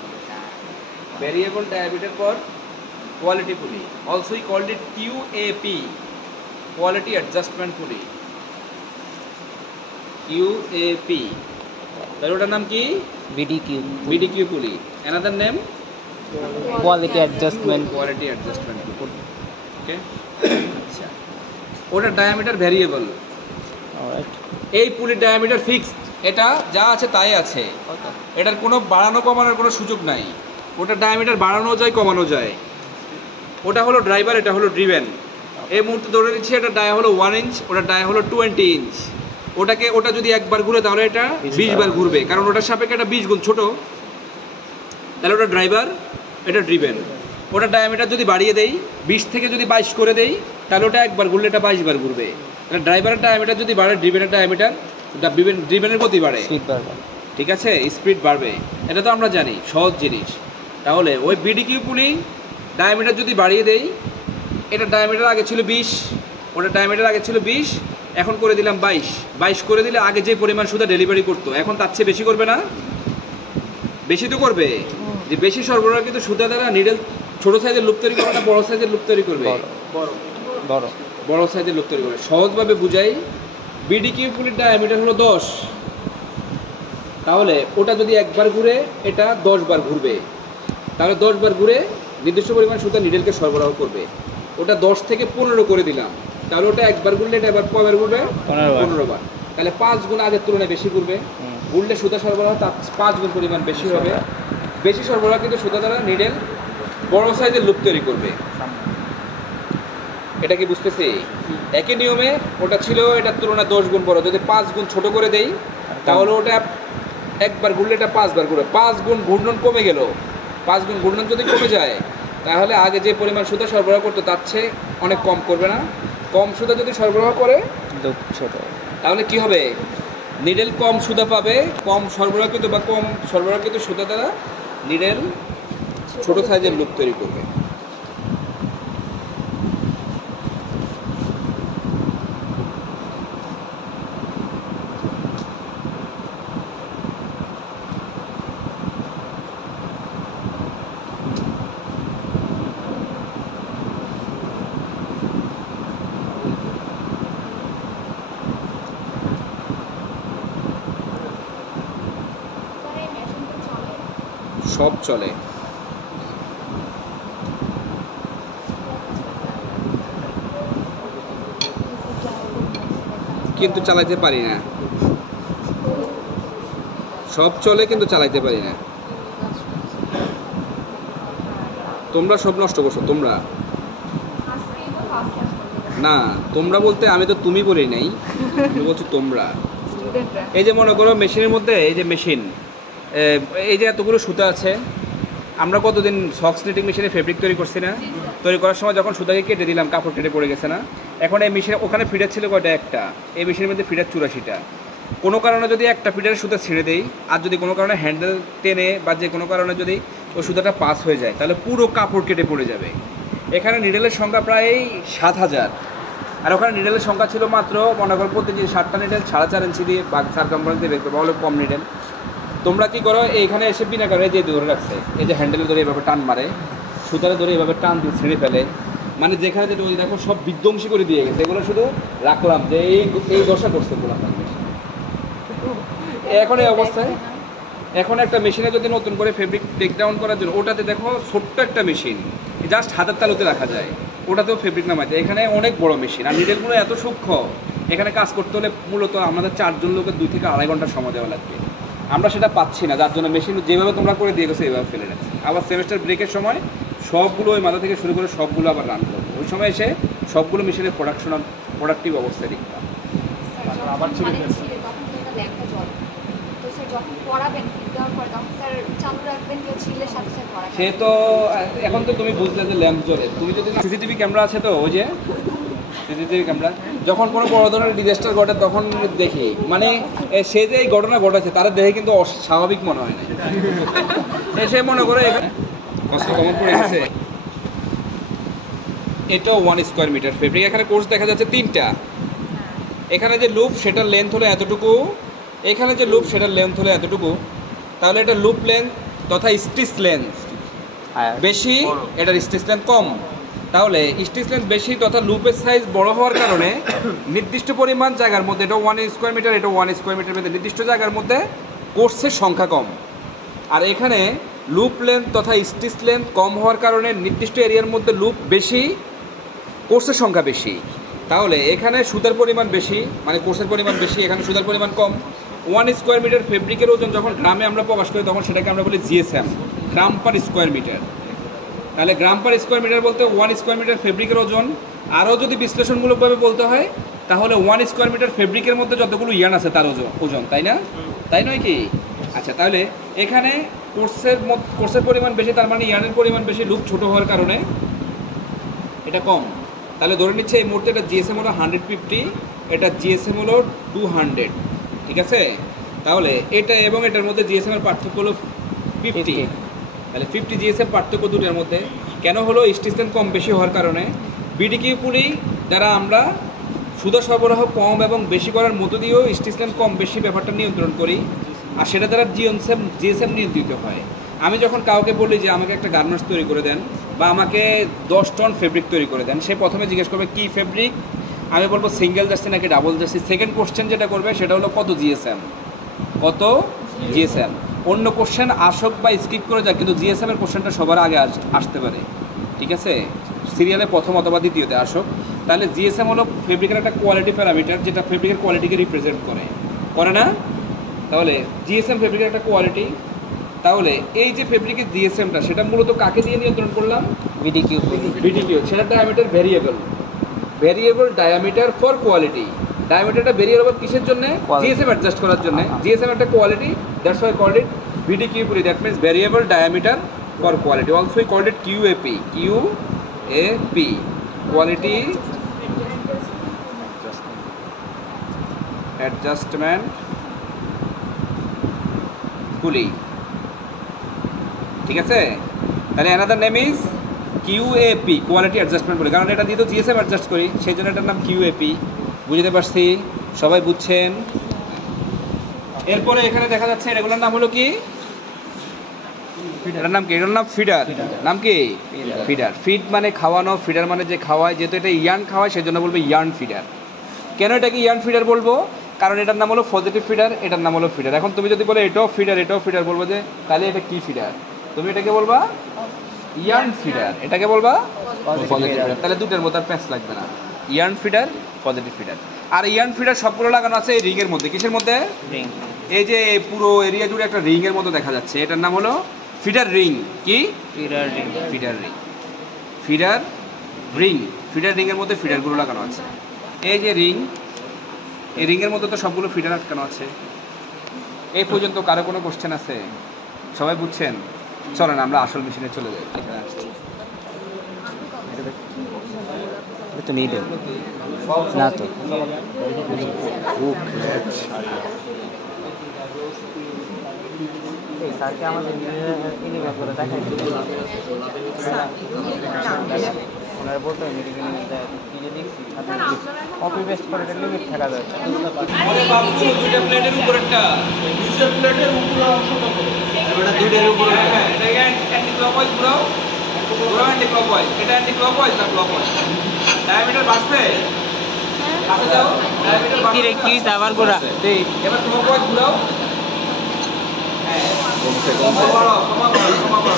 Variable diameter for quality pulley. Also we called it QAP, quality adjustment pulley. QAP. তাহলে ওটার নাম কি? VDQ। VDQ pulley. Another name? Quality adjustment। Quality adjustment pulley. Okay. আচ্ছা, ওটার diameter variable. Alright. এই পুলির diameter fixed, এটা যা আছে তাই আছে, এটার কোনো বাড়ানো কমানোর কোনো সুযোগ নাই। ওটার ডায়ামিটার বাড়ানো যায়, কমানো যায়। ওটা হলো ড্রাইভার, এটা হলো ড্রিভেন। এই মুহূর্তে ধরে নিচ্ছি এটা ডায়া হলো 1 ইঞ্চ, ওটা ডায়া হলো 20 ইঞ্চ। ওটা যদি একবার ঘুরে তাহলে এটা 20 বার ঘুরবে, কারণ ওটার সাপেক্ষে এটা 20 গুণ ছোট। তাহলে ওটা ড্রাইভার, এটা ড্রিভেন। ওটার ডায়ামিটার যদি বাড়িয়ে দেই, 20 থেকে যদি 22 করে দেই, তাহলে ওটা একবার ঘুরলে এটা 22 বার ঘুরবে। তাহলে ড্রাইভারের ডায়ামিটার যদি বাড়ে, ড্রিভেনের ডায়ামিটার, ড্রিভেনের গতি বাড়ে, ঠিক আছে, স্পিড বাড়বে। এটা তো আমরা জানি, সহজ জিনিস। তাহলে ওই VDQ পুলি ডায়ামিটার যদি বাড়িয়ে দেই, এটা ডায়ামিটার আগে ছিল 20, ওটা ডায়ামিটার আগে ছিল 20, এখন করে দিলাম 22 করে দিলে আগে যে পরিমাণ সুতা ডেলিভারি করতো এখন তার চেয়ে বেশি করবে না? বেশি তো করবে। যে বেশি সরবরাহ কিন্তু সুতা দ্বারা নিডেল ছোট সাইজের লুপ তৈরি করবে না বড় সাইজের লুপ তৈরি করবে? বড় সাইজের লুপ তৈরি করবে। সহজভাবে বুঝাই, VDQ পুলির ডায়ামিটার হলো 10, তাহলে ওটা যদি একবার ঘুরে এটা 10 বার ঘুরবে, তাহলে 10 বার ঘুরে নির্দিষ্ট পরিমাণ সুতা নিডেলকে সরবরাহ করবে। ওটা 10 থেকে 15 করে দিলাম, তাহলে ওটা একবার ঘুরলে এটা এবার কয়বার ঘুরবে? 15 বার। তাহলে 5 গুণ আগের তুলনায় বেশি ঘুরবে, ঘুরলে সুতা সরবরাহ তার 5 গুণ পরিমাণ বেশি হবে। বেশি সরবরাহ কিন্তু সুতা দ্বারা নিডেল বড় সাইজের লুপ তৈরি করবে। এটা কি বুঝতেছি? একই নিয়মে ওটা ছিল এটার তুলনায় 10 গুণ বড়, যদি 5 গুণ ছোট করে দেই তাহলে ওটা একবার ঘুরলে এটা 5 বার ঘুরবে। 5 গুণ ঘূর্ণন কমে গেল, 5 গুণ ঘূর্ণন যদি কমে যায় তাহলে আগে যে পরিমাণ সুতা সরবরাহ করতো তার চেয়ে অনেক কম করবে না? কম সুতা যদি সরবরাহ করে ছোট, তাহলে কি হবে? নিডেল কম সুতা পাবে, কম সরবরাহকৃত বা কম সরবরাহকৃত সুতা দ্বারা নিডেল ছোট সাইজের লুপ তৈরি করবে। সব চলে, কিন্তু চালাইতে পারি না। সব চলে কিন্তু চালাইতে পারি না। তোমরা সব নষ্ট করছো। তোমরা না, তোমরা বলতে আমি তো তুমি বলি নাই, আমি বলছি তোমরা। এই যে মনে করো মেশিনের মধ্যে, এই যে মেশিন, এই যে এতগুলো সুতা আছে, আমরা কতদিন সক্স নিটিং মেশিনে ফেব্রিক তৈরি করছি না? তৈরি করার সময় যখন সুতাকে কেটে দিলাম কাপড় কেটে পড়ে গেছে না? এখন এই মেশিনে ওখানে ফিডার ছিল কয়টা? একটা। এই মেশিনের মধ্যে ফিডার 84টা। কোনো কারণে যদি একটা ফিডারের সুতা ছেড়ে দেই, আর যদি কোনো কারণে হ্যান্ডেল টেনে বা যে কোনো কারণে যদি ওই সুতাটা পাস হয়ে যায় তাহলে পুরো কাপড় কেটে পড়ে যাবে। এখানে নিডেলের সংখ্যা প্রায় 7000, আর ওখানে নিডেলের সংখ্যা ছিল মাত্র মনে করো প্রতিদিন 7টা নিডেল 4.5 ইঞ্চি দিয়ে বা সার্কামফারেন্স দিয়ে বের করবে, বলে কম নিডেল। তোমরা কি করো, এইখানে এসে বিনা কারণে যে ধরে রাখছে, এই যে হ্যান্ডেলে ধরে এভাবে টান মারে, সুতারে ধরে এভাবে টান দিয়ে ছেড়ে ফেলে, মানে যেখানে যেটা ওই দেখো সব বিধ্বংসী করে দিয়ে গেছে। এগুলো শুধু রাখলাম যে এই দশা করছে এগুলো। এখন এই অবস্থায়, এখন একটা মেশিনে যদি নতুন করে ফেব্রিক টেক ডাউন করার জন্য, ওটাতে দেখো ছোট্ট একটা মেশিন, জাস্ট হাতের তালুতে রাখা যায়, ওটাতেও ফেব্রিক নামাইতে। এখানে অনেক বড় মেশিন, আর নিডেলগুলো এত সূক্ষ্ম, এখানে কাজ করতে হলে মূলত আমাদের 4 জন লোকের 2 থেকে আড়াই ঘন্টা সময় দেওয়া লাগবে। আমরা সেটা পাচ্ছি না, যার জন্য মেশিন যেভাবে তোমরা করে দিয়ে গেছো এইভাবে ফেলে রাখছি। আবার সেমিস্টার ব্রেকের সময় সবগুলো ওই মাথা থেকে শুরু করে সবগুলো আবার রান করবো। ওই সময় এসে সবগুলো মেশিনের প্রোডাক্টিভ অবস্থায় দেখতাম। আবার ছিঁড়ে তখন তো এটা ল্যাম্পটা জ্বলে। তো স্যার যখন পড়াবেন ফিট দেওয়ার পরে তখন স্যার চালু রাখবেন, কেউ ছিঁড়লে সাথে সাথে পড়া সে তো এখন তো তুমি বুঝলে যে ল্যাম্প জ্বলে, তুমি যদি সিসিটিভি ক্যামেরা আছে তো ওই যে সিসিটিভি ক্যামেরা যখন কোনো বড় ধরনের ডিজাস্টার ঘটে তখন দেখি, মানে সে যে এই ঘটনা ঘটেছে তারা দেখে কিন্তু অস্বাভাবিক মনে হয় না, সে মনে করে এখানে কষ্ট কমন পড়ে গেছে। এটাও 1 স্কোয়ার মিটার ফেব্রিক। এখানে কোর্স দেখা যাচ্ছে 3টা। এখানে যে লুপ সেটার লেন্থ হলো এতটুকু, এখানে যে লুপ সেটার লেন্থ হলো এতটুকু, তাহলে এটা লুপ লেন্থ তথা স্টিচ লেন্থ বেশি, এটার স্টিচ লেন্থ কম। তাহলে স্টিচ লেন্থ বেশি তথা লুপের সাইজ বড় হওয়ার কারণে নির্দিষ্ট পরিমাণ জায়গার মধ্যে, এটা 1 স্কোয়ার মিটার, এটা 1 স্কোয়ার মিটার মধ্যে নির্দিষ্ট জায়গার মধ্যে কোর্সের সংখ্যা কম। আর এখানে লুপ লেন্থ তথা স্টিচ লেন্থ কম হওয়ার কারণে নির্দিষ্ট এরিয়ার মধ্যে লুপ বেশি, কোর্সের সংখ্যা বেশি। তাহলে এখানে সুতার পরিমাণ বেশি, মানে কোর্সের পরিমাণ বেশি, এখানে সুতার পরিমাণ কম। 1 স্কোয়ার মিটার ফেব্রিকের ওজন যখন গ্রামে আমরা প্রকাশ করি তখন সেটাকে আমরা বলি জিএসএম, গ্রাম পার স্কোয়ার মিটার। তাহলে গ্রাম পার স্কোয়ার মিটার বলতে 1 স্কোয়ার মিটার ফেব্রিকের ওজন। আরও যদি বিশ্লেষণমূলকভাবে বলতে হয় তাহলে 1 স্কোয়ার মিটার ফেব্রিকের মধ্যে যতগুলো ইয়ার্ন আছে তার ওজন, তাই না? তাই নয় কি? আচ্ছা, তাহলে এখানে কোর্সের পরিমাণ বেশি, তার মানে ইয়ার্নের পরিমাণ বেশি, লুপ ছোট হওয়ার কারণে এটা কম। তাহলে ধরে নিচ্ছে এই মুহূর্তে এটা জিএসএম হলো 150, এটা জিএসএম হলো 200, ঠিক আছে? তাহলে এটা এবং এটার মধ্যে জিএসএম এর পার্থক্য হলো 50। তাহলে 50 জিএসএম পার্থক্য দুটোর মধ্যে কেন হলো? স্টিচ লেন্থ কম বেশি হওয়ার কারণে। বিডিকিউ পুলি দ্বারা আমরা সুতা সরবরাহ কম এবং বেশি করার মধ্য দিয়েও স্টিচ লেন্থ কম বেশি ব্যাপারটা নিয়ন্ত্রণ করি, আর সেটা দ্বারা জিএসএম নিয়ন্ত্রিত হয়। আমি যখন কাউকে বলি যে আমাকে একটা গার্মেন্টস তৈরি করে দেন বা আমাকে 10 টন ফেব্রিক তৈরি করে দেন, সে প্রথমে জিজ্ঞেস করবে কি ফেব্রিক। আমি বলবো সিঙ্গেল জার্সি নাকি ডাবল জার্সি। সেকেন্ড কোশ্চেন যেটা করবে সেটা হলো কত জিএসএম, কত জিএসএম। অন্য কোশ্চেন আসুক বা স্কিপ করে যাক, কিন্তু জিএসএম এর কোশ্চেনটা সবার আগে আসতে পারে, ঠিক আছে? সিরিয়ালে প্রথম অথবা দ্বিতীয়তে আসুক। তাহলে জিএসএম হলো ফেব্রিকের একটা কোয়ালিটি প্যারামিটার, যেটা ফেব্রিকের কোয়ালিটিকে রিপ্রেজেন্ট করে না? তাহলে জিএসএম ফেব্রিকের একটা কোয়ালিটি। তাহলে এই যে ফেব্রিকের জিএসএমটা সেটা মূলত কাকে দিয়ে নিয়ন্ত্রণ করলাম? বিডিকিউ। সেটা diameter variable diameter for quality. ডায়ামিটারটা ভেরিয়েবল কিসের জন্য? জিএসএম অ্যাডজাস্ট করার জন্য। জিএসএম একটা quality, that's why called it BDQ pulley, that means variable diameter for quality. Also we called it QAP, quality adjustment pulley, ঠিক আছে? তাহলে another name is QAP, quality adjustment pulley. কারণ এটা দিয়ে তো জিএসএম অ্যাডজাস্ট করি, সেই জন্য এটার নাম কিউএপি। বুঝতে পারছি? সবাই বুঝছেন? এরপরে এখানে দেখা যাচ্ছে এগুলোর নাম হলো কি? এটার নাম কি? এটার নাম ফিডার। নাম কি? ফিডার। ফিড মানে খাওয়ানো, ফিডার মানে যে খাওয়ায়। যেহেতু এটা ইয়ার্ন খাওয়ায় সেই জন্য বলবো ইয়ার্ন ফিডার। কেন এটাকে ইয়ার্ন ফিডার বলবো? কারণ এটার নাম হলো পজিটিভ ফিডার, এটার নাম হলো ফিডার। এখন তুমি যদি বলো এটাও ফিডার বলবো যে তাহলে এটা কি ফিডার? তুমি এটাকে বলবা ইয়ার্ন ফিডার, এটাকে বলবা পজিটিভ ফিডার। তাহলে দুটোর মধ্যে আর প্যাঁচ লাগবে না, ইয়ার্ন ফিডার, পজিটিভ ফিডার। আর ইয়ার্ন ফিডার সবগুলো লাগানো আছে এই রিংয়ের মধ্যে। কিসের মধ্যে? এই যে পুরো এরিয়া জুড়ে একটা রিংয়ের মতো দেখা যাচ্ছে, এটার নাম হলো ফিডার রিং। কি? Feeder ring. ফিডার রিংয়ের মধ্যে ফিডারগুলো লাগানো আছে। এই যে রিং, এই রিংয়ের মধ্যে তো সবগুলো ফিডার আটকানো আছে। এই পর্যন্ত কারো কোনো কোশ্চেন আছে? সবাই বুঝছেন? চলেন আমরা আসল মেশিনে চলে যাই। তো নিয়ে দেব না তো স্যারকে আমাদের ইউনিভার্সিটি দেখাই ওনারা বলতে হয় মেডিকেল দেখছি কপি পেস্ট করে লিমিট থাকা যায়। প্লেটের উপরেরটা, নিচের প্লেটের উপরে অংশটা করো, এটা দুইটার উপরে। হ্যাঁ, এটা অ্যান্টি ক্লকওয়াইজ ঘোরাও, অ্যান্টি ক্লকওয়াইজ। এটা অ্যান্টি ক্লকওয়াইজ না ক্লকওয়াইজ? ডায়ামিটার বাড়ছে, কাছে যাও, ডায়ামিটার বাড়ছে। কি আবার ঘোরা দেই, এবার ক্লকওয়াইজ ঘোরাও। হ্যাঁ, কমা বাড়াও,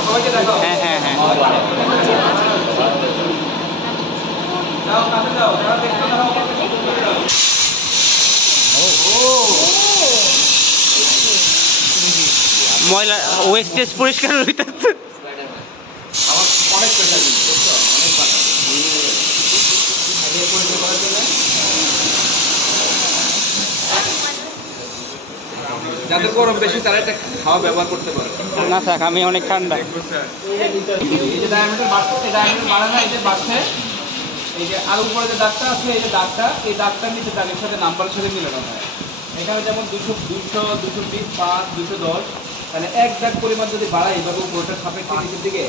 সবাইকে দেখাও। হ্যাঁ। যাও কাছে যাও, যারা দেখছো তারা আমাকে কমেন্ট করে দাও। ও ময়লা ওয়েস্টেজ পরিষ্কার হইতাছে। আমার অনেক প্রেশার কিন্তু বুঝছো, অনেক বাতা আগে পরিচয় করার জন্য যাদের গরম বেশি তারা এটা খাওয়া ব্যবহার করতে পারে। না থাক, আমি অনেক ঠান্ডা। এই যে ডায়ামিটার বাড়ছে, এই ডায়ামিটার বাড়ে না, এই যে বাড়ছে, এই যে আর উপরে যে দাগটা আছে, এই যে দাগটা, এই দাগটার নিচে দাগের সাথে নাম্বারের সাথে মিলানো হয়। এখানে যেমন 200, 200, 220, 5, 210, তাহলে এক দাগ পরিমাণ যদি বাড়ায় এইভাবে উপরটার সাপেক্ষে নিচের দিকে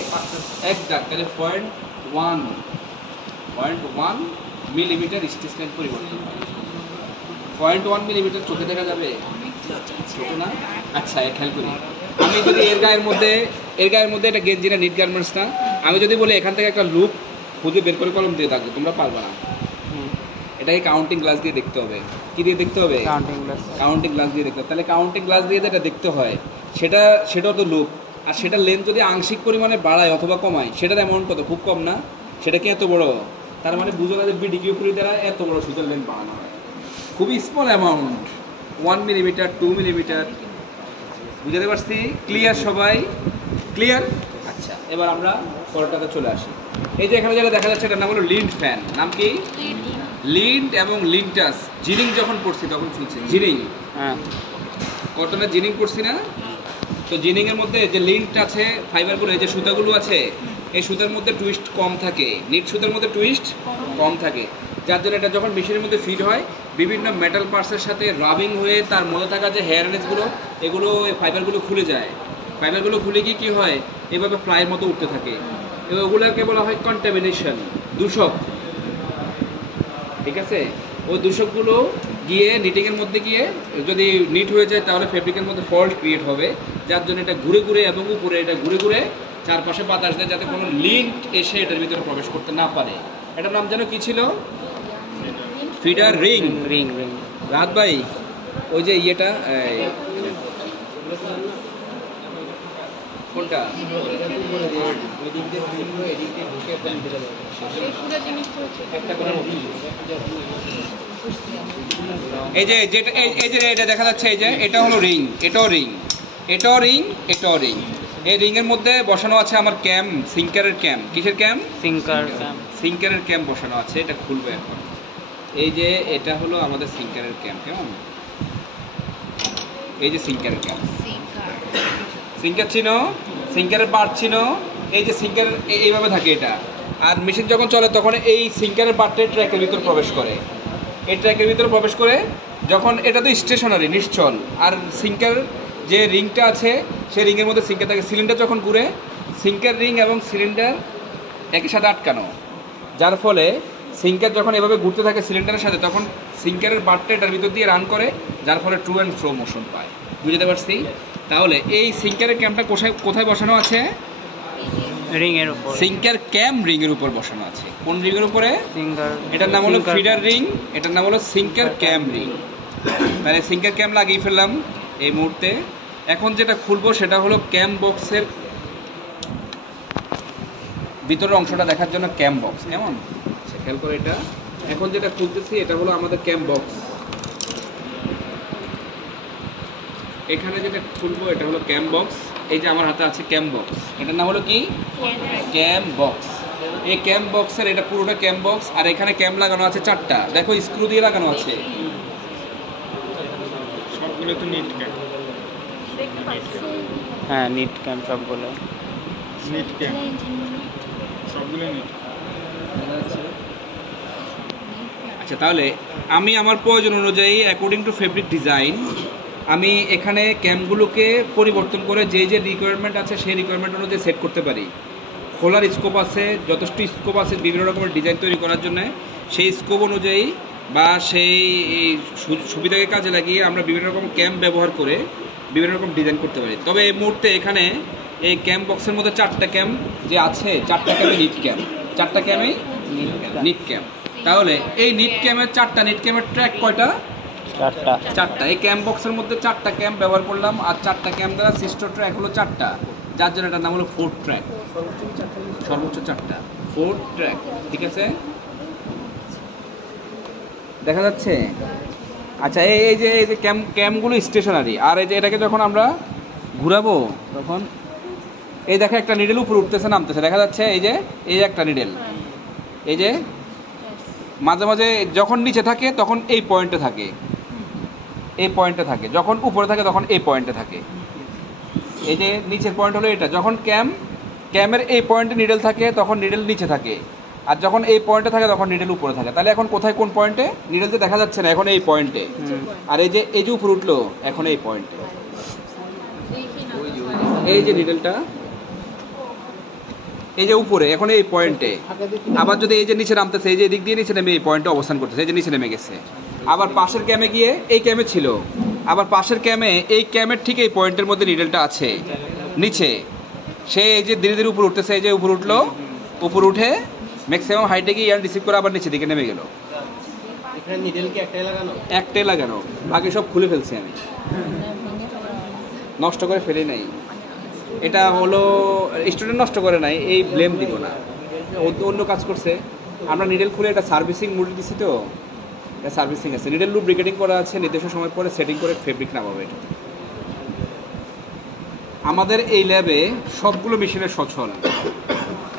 এক দাগ, তাহলে 0.1 মিলিমিটার স্টেশন পরিবর্তন হয়। 0.1 মিলিমিটার চোখে দেখা যাবে? চোখে না? আচ্ছা, খেয়াল করি। আমি যদি এর গায়ের মধ্যে এটা গেঞ্জিরা নিট গার্মেন্টস না, আমি যদি বলি এখান থেকে একটা লুপ খুঁজে বের করে কলম দিয়ে থাকবে, তোমরা পারবে না। এটাকে কাউন্টিং গ্লাস দিয়ে দেখতে হবে। কি দিয়ে দেখতে হবে? কাউন্টিং গ্লাস দিয়ে দেখতে হবে। তাহলে কাউন্টিং গ্লাস দিয়ে যেটা দেখতে হয় সেটাও তো লুপ, আর সেটা লেন্থ যদি আংশিক পরিমাণে বাড়ায় অথবা কমায়, সেটার অ্যামাউন্ট কত? খুব কম না? সেটা কি এত বড়? তার মানে বুঝো না যে বিডিকিউ পুরি দ্বারা এত বড় সুতার লেন্থ বাড়ানো হয়। খুবই স্মল অ্যামাউন্ট, 1 মিলিমিটার, 2 মিলিমিটার। বুঝতে পারছি? ক্লিয়ার সবাই? ক্লিয়ার? আচ্ছা, এবার আমরা পরেরটাতে চলে আসি। এই যে এখানে যেটা দেখা যাচ্ছে এটার নাম হলো লিন্ট ফ্যান। নাম কি? লিন্ট এবং লিন্টাস। জিনিং যখন পড়ছি তখন শুনছি জিনিং। হ্যাঁ, কটনের জিনিং পড়ছি না? তো জিনিং এর মধ্যে যে লিন্ট আছে, ফাইবারগুলো, এই যে সুতাগুলো আছে, এই সুতার মধ্যে টুইস্ট কম থাকে, নিট সুতার মধ্যে টুইস্ট কম থাকে, যার জন্য এটা যখন মেশিনের মধ্যে ফিট হয় বিভিন্ন মেটাল পার্টসের সাথে রাবিং হয়ে তার মধ্যে থাকা যে হেয়ারনেসগুলো, এগুলো ফাইবারগুলো খুলে যায়। ফাইবারগুলো খুলে গিয়ে কী হয়? এভাবে ফ্লাইয়ের মতো উঠতে থাকে। এবং ওগুলোকে বলা হয় কন্টামিনেশন, দূষক। ঠিক আছে? ওই দূষকগুলো গিয়ে নিটিংয়ের মধ্যে গিয়ে যদি নিট হয়ে যায় তাহলে ফেব্রিকের মধ্যে ফল্ট ক্রিয়েট হবে, যার জন্য এটা ঘুরে ঘুরে এবং উপরে এটা ঘুরে ঘুরে চারপাশে বাতাস দেয় যাতে কোনো লিন্ট এসে এটার ভিতরে প্রবেশ করতে না পারে। এটার নাম যেন কি ছিল? Feeder ring. রিং। রাত ভাই, ওই যে ইয়েটা কোনটা? এই যে যেটা এই যে এটা দেখা যাচ্ছে, এই যে এটা হলো রিং, এটাও রিং, এটাও রিং, এটাও রিং। এই রিং এর মধ্যে বসানো আছে আমার ক্যাম, সিঙ্কারের ক্যাম। কিসের ক্যাম? সিঙ্কারের ক্যাম বসানো আছে। এটা খুলবে এখন। এই যে এটা হলো আমাদের সিঙ্কারের ক্যাম। কেমন? এই যে সিঙ্কারের ক্যাম, সিঙ্কার চিনো? সিঙ্কারের পার্ট চিনো? এই যে সিঙ্কার এইভাবে থাকে এটা, আর মেশিন যখন চলে তখন এই সিঙ্কারের পার্টটা ট্র্যাকের ভিতর প্রবেশ করে। এই ট্র্যাকের ভিতরে প্রবেশ করে যখন এটা তো স্টেশনারি, নিশ্চল, আর সিঙ্কার যে রিংটা আছে সেই রিংয়ের মধ্যে সিঙ্কার থাকে। সিলিন্ডার যখন ঘুরে, সিঙ্কার রিং এবং সিলিন্ডার একই সাথে আটকানো, যার ফলে সিঙ্কার যখন এভাবে ঘুরতে থাকে সিলিন্ডারের সাথে, তখন সিঙ্কারের পার্টটা এটার ভিতর দিয়ে রান করে, যার ফলে ট্রু অ্যান্ড ফ্লো মোশন পায়। বুঝতে পারছি? তাহলে এই সিঙ্কারের ক্যামটা কোথায় বসানো আছে? রিং এর উপর। সিঙ্কার ক্যাম রিং এর উপর বসানো আছে। কোন রিং এর উপরে? এটার নাম হলো ফিডার রিং, এটার নাম হলো সিঙ্কার ক্যাম রিং। মানে সিঙ্কার ক্যাম লাগিয়ে ফেললাম এই মুহূর্তে। এখন যেটা খুলবো সেটা হলো ক্যাম বক্সের ভিতরের অংশটা দেখার জন্য ক্যাম বক্স। কেমন? খেয়াল করে এটা। এখন যেটা খুলতেছি এটা হলো আমাদের ক্যাম বক্স। এখানে যেটা খুলবো এটা হলো ক্যাম বক্স। এই যে আমার হাতে আছে ক্যাম বক্স, এটার নাম হলো কি? ক্যাম বক্স। এই ক্যাম বক্সের এটা পুরোটা ক্যাম বক্স, আর এখানে ক্যাম লাগানো আছে 4টা। দেখো স্ক্রু দিয়ে লাগানো আছে। সবগুলো তো নিট ক্যাম। হ্যাঁ, নিট ক্যাম সবগুলো। নিট ক্যাম সবগুলো নিট। আচ্ছা, তাহলে আমি আমার প্রয়োজন অনুযায়ী অ্যাকর্ডিং টু ফেব্রিক ডিজাইন আমি এখানে ক্যামগুলোকে পরিবর্তন করে যে যে রিকোয়ারমেন্ট আছে সেই রিকোয়ারমেন্ট অনুযায়ী সেট করতে পারি। খোলার স্কোপ আছে, যথেষ্ট স্কোপ আছে বিভিন্ন রকমের ডিজাইন তৈরি করার জন্য। সেই স্কোপ অনুযায়ী বা সেই সুবিধাকে কাজে লাগিয়ে আমরা বিভিন্ন রকম ক্যাম ব্যবহার করে বিভিন্ন রকম ডিজাইন করতে পারি। তবে এই মুহূর্তে এখানে এই ক্যাম বক্সের মধ্যে 4টা ক্যাম যে আছে, 4টা ক্যামে নিট ক্যাম, 4টা ক্যামে নিট ক্যাম। তাহলে এই নিট ক্যামের 4টা নিট ক্যামের ট্র্যাক কয়টা? 4টা। এই ক্যাম বক্সের মধ্যে 4টা ক্যাম ব্যবহার করলাম, আর 4টা ক্যাম দ্বারা সৃষ্ট ট্র্যাক হলো 4টা, যার জন্য এটার নাম হলো 4 ট্র্যাক। সর্বোচ্চ 4টা 4 ট্র্যাক। ঠিক আছে? দেখা যাচ্ছে? আচ্ছা, এই যে ক্যামগুলো স্টেশনারি, আর এই যে এটাকে যখন আমরা ঘুরাবো তখন এই দেখো একটা নিডেল উপরে উঠতেছে নামতেছে, দেখা যাচ্ছে? এই যে একটা নিডেল, এই যে মাঝে মাঝে যখন নিচে থাকে তখন এই পয়েন্টে থাকে, এই পয়েন্টে থাকে, যখন উপরে থাকে তখন এই পয়েন্টে থাকে। এই যে নিচের পয়েন্ট হলো এটা, যখন ক্যামের এই পয়েন্টে নিডেল থাকে তখন নিডেল নিচে থাকে, আর যখন এই পয়েন্টে থাকে তখন নিডেল উপরে থাকে। তাহলে এখন কোথায় কোন পয়েন্টে নিডেল তো দেখা যাচ্ছে না, এখন এই পয়েন্টে, আর এই যে উপরে উঠলো এখন এই পয়েন্টে। এই যে নিডেলটা এই যে উপরে এখন এই পয়েন্টে, আবার যদি এই যে নিচে নামতেছে, এই যে দিক দিয়ে নিচে নেমে এই পয়েন্টে অবস্থান করতেছে, এই যে নিচে নেমে গেছে। আবার পাশের ক্যামে গিয়ে এই ক্যামে ছিল, আবার পাশের ক্যামে এই ক্যামের ঠিক এই পয়েন্টের মধ্যে নিডেলটা আছে নিচে, সে এই যে ধীরে ধীরে উপরে উঠতেছে, এই যে উপরে উঠলো, উপরে উঠে ম্যাক্সিমাম হাইটে গিয়ে ইয়ার রিসিভ করে আবার নিচে দিকে নেমে গেল। এখানে নিডেল কি একটাই লাগানো, বাকি সব খুলে ফেলছি আমি, নষ্ট করে ফেলি নাই। এটা হলো স্টুডেন্ট নষ্ট করে নাই, এই ব্লেম দিব না, অন্য কাজ করছে। আমরা নিডেল খুলে এটা সার্ভিসিং মোডে দিছি, তো এটা সার্ভিসিং আছে, নিডেল লুব্রিকেটিং করা আছে, নির্দিষ্ট সময় পরে সেটিং করে ফেব্রিক নামাবো। এটা আমাদের এই ল্যাবে সবগুলো মেশিনের সচল,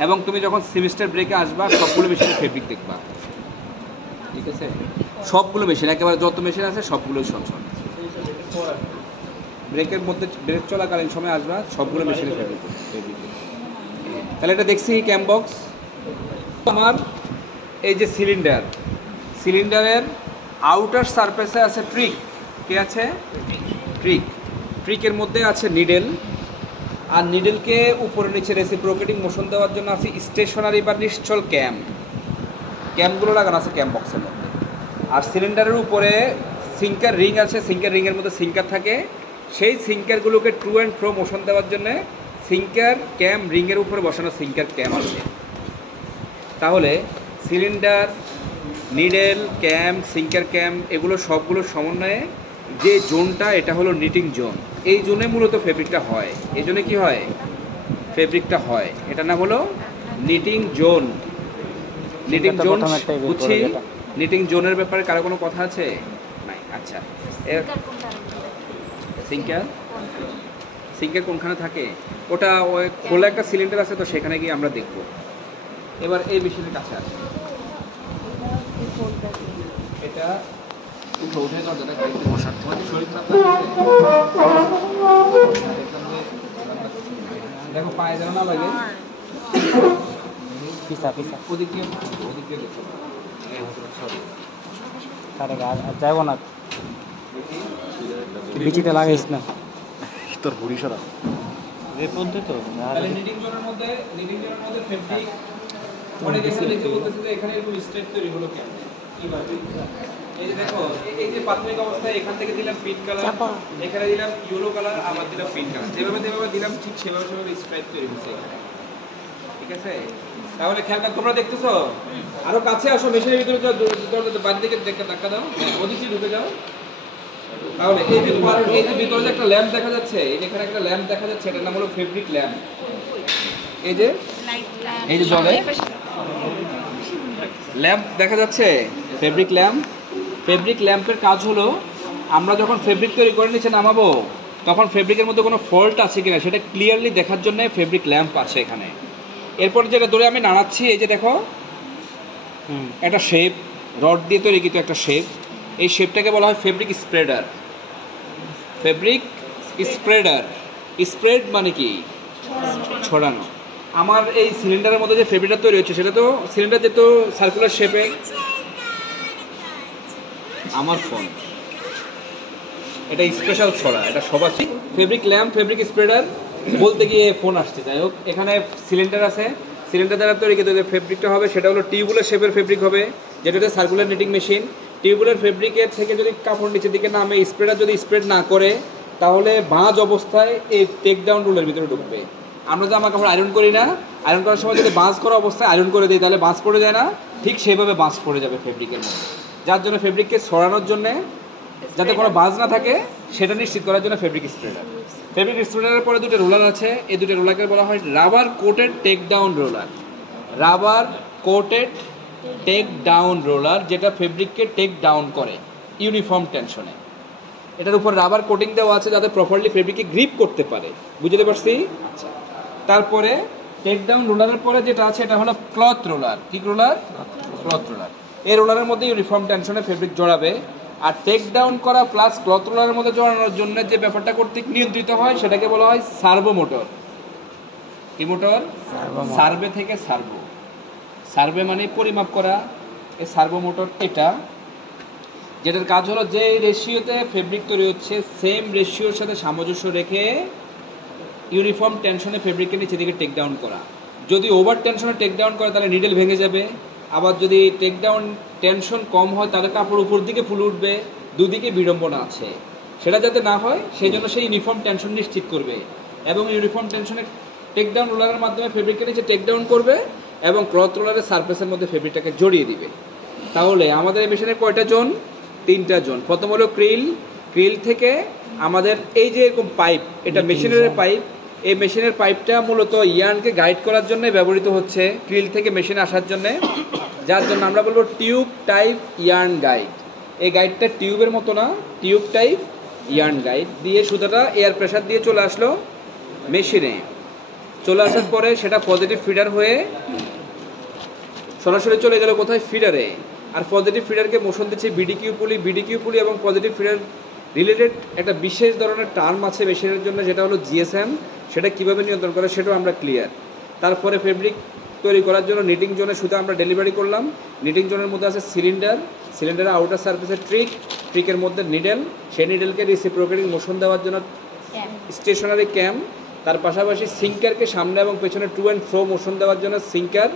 এবং তুমি যখন সেমিস্টার ব্রেকে আসবা সবগুলো মেশিনের ফেব্রিক দেখবা, ঠিক আছে? সবগুলো মেশিন, একেবারে যত মেশিন আছে সবগুলোই সচল। ব্রেকের মধ্যে ব্রেক চলাকালীন সময় আসবা, সবগুলো মেশিনের ফেব্রিক। তাহলে এটা দেখছি ক্যাম বক্স। আমার এই যে সিলিন্ডারের আউটার সারফেসে আছে ট্রিক, কে আছে? ট্রিকের মধ্যে আছে নিডেল, আর নিডেলকে উপরে নিচে রেসিপ্রোকেটিং মোশন দেওয়ার জন্য আছে স্টেশনারি বা নিশ্চল ক্যামগুলো লাগানো আছে ক্যাম বক্সের মধ্যে। আর সিলিন্ডারের উপরে সিঙ্কার রিং আছে, সিঙ্কার রিংয়ের মধ্যে সিঙ্কার থাকে, সেই সিঙ্কারগুলোকে টু অ্যান্ড ফ্রো মোশন দেওয়ার জন্য সিঙ্কার ক্যাম রিংয়ের উপরে বসানো সিঙ্কার ক্যাম আছে। তাহলে সিলিন্ডার, নিডেল, ক্যাম, সিঙ্কার ক্যাম এগুলো সবগুলোর সমন্বয়ে যে জোনটা, এটা হলো নিটিং জোন। এই জোনে মূলত ফেব্রিকটা হয়, এই জন্য কি হয়? ফেব্রিকটা হয়, এটার নাম হলো নিটিং জোন। নিটিং জোন বুঝছি। নিটিং জোনের ব্যাপারে কারো কোনো কথা আছে? নাই। আচ্ছা, সিঙ্কার কোনখানে থাকে? ওটা ওই খোলা একটা সিলিন্ডার আছে, তো সেখানে গিয়ে আমরা দেখব। এবার এই মেশিনের কাছে আসে, এটা উঠে দরজাটা গাড়িতে বসার তোমাদের শরীর খারাপ দেখো, পায়ে যেন না লাগে, ওদিক দিয়ে দেখো, যাইব না, বিচিতে লাগাইস না তোর বুড়ি সরা এই পদ্ধতি তো। তাহলে নিটিং জোনের মধ্যে ফেব্রিক অনেক এখানে দেখতে বলতেছে যে এখানে এরকম স্ট্রেট তৈরি হলো কেন, কিভাবে? এই যে দেখো, এই যে প্রাথমিক অবস্থায় এখান থেকে দিলাম পিঙ্ক কালার, এখানে দিলাম ইয়েলো কালার, আবার দিলাম পিঙ্ক কালার, যেভাবে দিলাম ঠিক সেভাবে স্ট্রেট তৈরি হচ্ছে এখানে, ঠিক আছে? তাহলে খেয়ালটা তোমরা দেখতেছো? আরো কাছে আসো, মেশিনের ভিতরে বাড়ি দিকে ধাক্কা দাও, ওদিকে ঢুকে যাও। তাহলে এই যে ভিতরে যে একটা ল্যাম্প দেখা যাচ্ছে, এই যে এখানে একটা ল্যাম্প দেখা যাচ্ছে, এটার নাম হলো ফেব্রিক ল্যাম্প। এই যে জলে ল্যাম্প দেখা যাচ্ছে, ফেব্রিক ল্যাম্প। ফেব্রিক ল্যাম্পের কাজ হলো আমরা যখন ফেব্রিক তৈরি করে নিচে নামাবো, তখন ফেব্রিকের মধ্যে কোনো ফল্ট আছে কিনা সেটা ক্লিয়ারলি দেখার জন্য ফেব্রিক ল্যাম্প আছে এখানে। এরপর যেটা ধরে আমি নাড়াচ্ছি, এই যে দেখো একটা শেপ, রড দিয়ে তৈরি কিন্তু একটা শেপ, এই শেপটাকে বলা হয় fabric spreader. Fabric spreader, spread মানে কি? ছড়ানো। আমার এই সিলিন্ডারের মধ্যে যে ফেব্রিকটা তৈরি হচ্ছে, সেটা তো সিলিন্ডার যেহেতু সার্কুলার শেপে, আমার ফোন এটা স্পেশাল ছড়া, এটা সবাই ফেব্রিক ল্যাম্প, ফেব্রিক স্প্রেডার বলতে গিয়ে ফোন আসছে। যাই হোক, এখানে সিলিন্ডার আছে, সিলিন্ডার দ্বারা তৈরি কিন্তু যে ফেব্রিকটা হবে সেটা হলো টিউবুলার শেপের ফেব্রিক হবে, যেটা হচ্ছে সার্কুলার নিটিং মেশিন। টিউবুলার ফেব্রিকের থেকে যদি কাপড় নিচের দিকে নামে, স্প্রেডার যদি স্প্রেড না করে, তাহলে ভাঁজ অবস্থায় এই টেক ডাউন রুলের ভিতরে ঢুকবে। আমরা যে আমার কাপড় আয়রন করি না, আয়রন করার সময় যদি বাঁশ করা অবস্থায় আয়রন করে দিই, তাহলে বাঁশ পড়ে যায় না, ঠিক সেভাবে বাঁশ পড়ে যাবে ফেব্রিকের মধ্যে। যার জন্য ফেব্রিককে ছড়ানোর জন্য, যাতে কোনো বাঁশ না থাকে সেটা নিশ্চিত করার জন্য ফেব্রিক স্প্রেডার। ফেব্রিক স্প্রেডারের পরে দুটো রোলার আছে, এই দুটো রোলারকে বলা হয় rubber coated take down roller. Rubber coated take down roller, যেটা ফেব্রিককে টেক ডাউন করে ইউনিফর্ম টেনশনে। এটার উপর রাবার কোটিং দেওয়া আছে যাতে প্রপারলি ফেব্রিককে গ্রিপ করতে পারে, বুঝতে পারছি? আচ্ছা, তারপরে টেক ডাউন রোলারের পরে যেটা আছে এটা হলো ক্লথ রোলার। কি রোলার? Cloth roller. এই রোলারের মধ্যে ইউনিফর্ম টেনশনে ফেব্রিক জড়াবে। আর টেক ডাউন করা প্লাস ক্লথ রোলারের মধ্যে জড়ানোর জন্য যে ব্যাপারটা কর্তৃক নিয়ন্ত্রিত হয় সেটাকে বলা হয় সার্ভো মোটর। কি মোটর? সার্ভে থেকে সার্ভো। সার্ভে মানে পরিমাপ করা, এই সার্ভো মোটর এটা, যেটার কাজ হলো যে রেশিওতে ফেব্রিক তৈরি হচ্ছে সেম রেশিওর সাথে সামঞ্জস্য রেখে ইউনিফর্ম টেনশনে ফেব্রিককে নিচে দিকে টেক ডাউন করা। যদি ওভার টেনশনে টেক ডাউন করে তাহলে নিডল ভেঙে যাবে, আবার যদি টেক ডাউন টেনশন কম হয় তাহলে কাপড় উপর দিকে ফুলে উঠবে, দুদিকে বিড়ম্বনা আছে। সেটা যাতে না হয় সেই জন্য সেই ইউনিফর্ম টেনশন নিশ্চিত করবে এবং ইউনিফর্ম টেনশনে টেক ডাউন রোলারের মাধ্যমে ফেব্রিককে নিচে টেক ডাউন করবে এবং ক্লথ রোলারের সারফেসের মধ্যে ফেব্রিকটাকে জড়িয়ে দিবে। তাহলে আমাদের এই মেশিনের কয়টা জোন? 3টা জোন। প্রথম হলো ক্রিল। ক্রিল থেকে আমাদের এই যে এরকম পাইপ, এটা মেশিনের পাইপ। এই মেশিনের পাইপটা মূলত ইয়ার্নকে গাইড করার জন্য ব্যবহৃত হচ্ছে, ক্রিল থেকে মেশিনে আসার জন্য, যার জন্য আমরা বলবো টিউব টাইপ ইয়ার্ন গাইড। এই গাইডটা টিউবের মতো না, টিউব টাইপ ইয়ার্ন গাইড দিয়ে সুতাটা এয়ার প্রেসার দিয়ে চলে আসলো মেশিনে। চলে আসার পরে সেটা পজিটিভ ফিডার হয়ে সরাসরি চলে গেল কোথায়? ফিডারে। আর পজিটিভ ফিডারকে মোশন দিচ্ছে বিডিকিউ পুলি। বিডিকিউ পুলি এবং পজিটিভ ফিডার রিলেটেড একটা বিশেষ ধরনের টার্ম আছে মেশিনের জন্য, যেটা হলো জিএসএম। সেটা কীভাবে নিয়ন্ত্রণ করে সেটাও আমরা ক্লিয়ার। তারপরে ফেব্রিক তৈরি করার জন্য নিটিং জোনে সুতা আমরা ডেলিভারি করলাম। নিটিং জোনের মধ্যে আছে সিলিন্ডার, সিলিন্ডারের আউটার সার্ফেসে ট্রিক, ট্রিকের মধ্যে নিডেল, সেই নিডেলকে রিসিপ্রোকেটিং মোশন দেওয়ার জন্য স্টেশনারি ক্যাম, তার পাশাপাশি সিঙ্কারকে সামনে এবং পেছনে টু অ্যান্ড ফ্রো মোশন দেওয়ার জন্য সিঙ্কার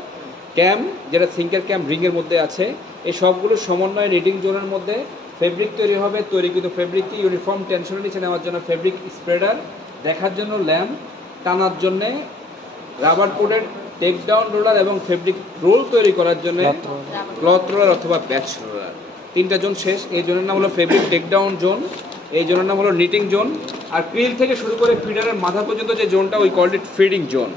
ক্যাম, যেটা সিঙ্কার ক্যাম রিংয়ের মধ্যে আছে। এই সবগুলো সমন্বয়ে নিটিং জোনের মধ্যে ফেব্রিক তৈরি হবে। তৈরিকৃত ফেব্রিককে ইউনিফর্ম টেনশনের নিচে নেওয়ার জন্য ফেব্রিক স্প্রেডার, দেখার জন্য ল্যাম্প, টানার জন্যে rubber coated take down roller এবং ফেব্রিক রোল তৈরি করার জন্য ক্লথ রোলার অথবা ব্যাচ রোলার। 3টা জোন শেষ। এই জোনের নাম হলো ফেব্রিক টেক ডাউন জোন, এই জোনের নাম হলো নিটিং জোন। আর ক্রিল থেকে শুরু করে ফিডারের মাথা পর্যন্ত যে জোনটা ওই কল্ড ইট ফিডিং জোন।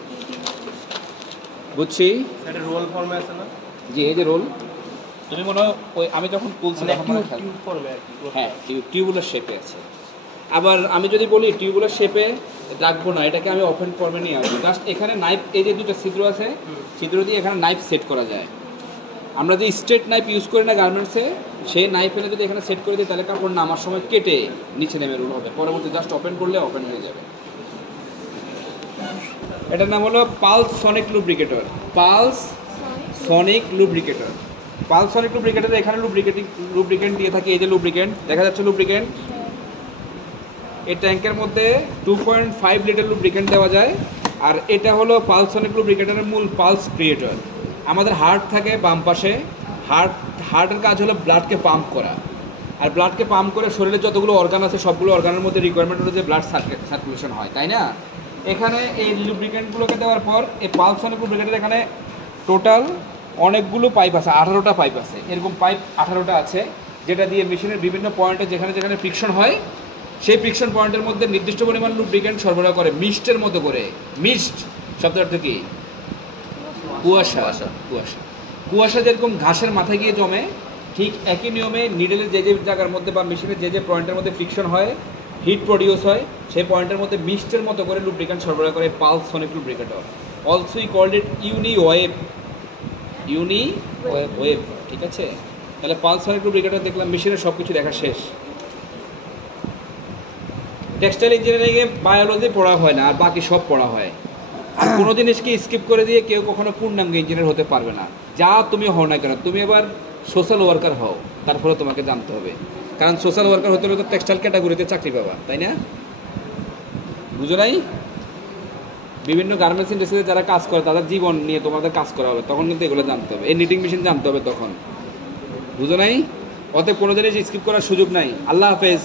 বুঝছি? এটা রোল ফর্মে আছে না? জি, এই যে রোল। তুমি মনে হয় ওই আমি যখন তুলছি তখন মনে হয় টিউব ফর্মে আর কি। হ্যাঁ, টিউবুলার শেপে আছে। আবার আমি যদি বলি টিউবুলার শেপে রাখবো না, এটাকে আমি ওপেন ফর্মে নিয়ে আসবো। জাস্ট এখানে নাইফ, এই যে 2টা ছিদ্র আছে, ছিদ্র দিয়ে এখানে নাইফ সেট করা যায়। আমরা যে স্ট্রেট নাইফ ইউজ করি না গার্মেন্টসে, সেই নাইফ এনে যদি এখানে সেট করে দিই তাহলে কাপড় নামার সময় কেটে নিচে নেমে রোল হবে, পরবর্তী জাস্ট ওপেন করলে ওপেন হয়ে যাবে। এটার নাম হলো pulse sonic lubricator. Pulse sonic lubricator. Pulse sonic lubricator এখানে লুব্রিকেন্ট দিয়ে থাকে। এই যে লুব্রিকেন্ট দেখা যাচ্ছে, লুব্রিকেন্ট এই ট্যাঙ্কের মধ্যে 2.5 লিটার লুব্রিকেন্ট দেওয়া যায়। আর এটা হলো পালস সনিক লুব্রিকেটরের মূল পালস ক্রিয়েটর। আমাদের হার্ট থাকে বাম পাশে। হার্টের কাজ হলো ব্লাডকে পাম্প করা, আর ব্লাডকে পাম্প করে শরীরে যতগুলো অর্গান আছে সবগুলো অর্গানের মধ্যে রিকোয়ারমেন্ট হলো যে ব্লাড সার্কুলেশন হয়, তাই না? এখানে এই লুব্রিকেন্টগুলোকে দেওয়ার পর এই পালস সনিক লুব্রিকেটর এখানে টোটাল অনেকগুলো পাইপ আছে, 18টা পাইপ আছে। এরকম পাইপ 18টা আছে, যেটা দিয়ে মেশিনের বিভিন্ন পয়েন্টে যেখানে যেখানে ফ্রিকশন হয় সেই ফ্রিকশন পয়েন্টের মধ্যে নির্দিষ্ট পরিমাণ লুব্রিকেন্ট সরবরাহ করে মিস্টের মতো করে। মিস্ট শব্দের অর্থ কি? কুয়াশা। কুয়াশা। কুয়াশা যেরকম ঘাসের মাথায় গিয়ে জমে, ঠিক একই নিয়মে নিডেলের যে যে জায়গার মধ্যে বা মেশিনের যে যে পয়েন্টের মধ্যে ফ্রিকশন হয়, হিট প্রডিউস হয়, সেই পয়েন্টের মধ্যে মিস্টের মতো করে লুব্রিকেন্ট সরবরাহ করে pulse sonic lubricator. Also we called it uni wave. Uni wave, ঠিক আছে? তাহলে পালস সনিক লুব্রিকেটর দেখলাম, মেশিনের সব কিছু দেখা শেষ। টেক্সটাইল ইঞ্জিনিয়ারিংয়ে বায়োলজি পড়া হয় না, আর বাকি সব পড়া হয়। আর কোনো জিনিসকে স্কিপ করে দিয়ে কেউ কখনো পূর্ণাঙ্গ ইঞ্জিনিয়ার হতে পারবে না। যা তুমি হও না কেন, তুমি এবার সোশ্যাল ওয়ার্কার হও, তারপরে তোমাকে জানতে হবে। কারণ সোশ্যাল ওয়ার্কার হতে হলে তো টেক্সটাইল ক্যাটাগরিতে চাকরি পাবা, তাই না? বুঝো নাই? বিভিন্ন গার্মেন্টস ইন্ডাস্ট্রিতে যারা কাজ করে তাদের জীবন নিয়ে তোমাদের কাজ করা হবে, তখন কিন্তু এগুলো জানতে হবে। এই নিটিং মেশিন জানতে হবে তখন, বুঝো নাই? অতএব কোনো জিনিস স্কিপ করার সুযোগ নাই। আল্লাহ হাফেজ।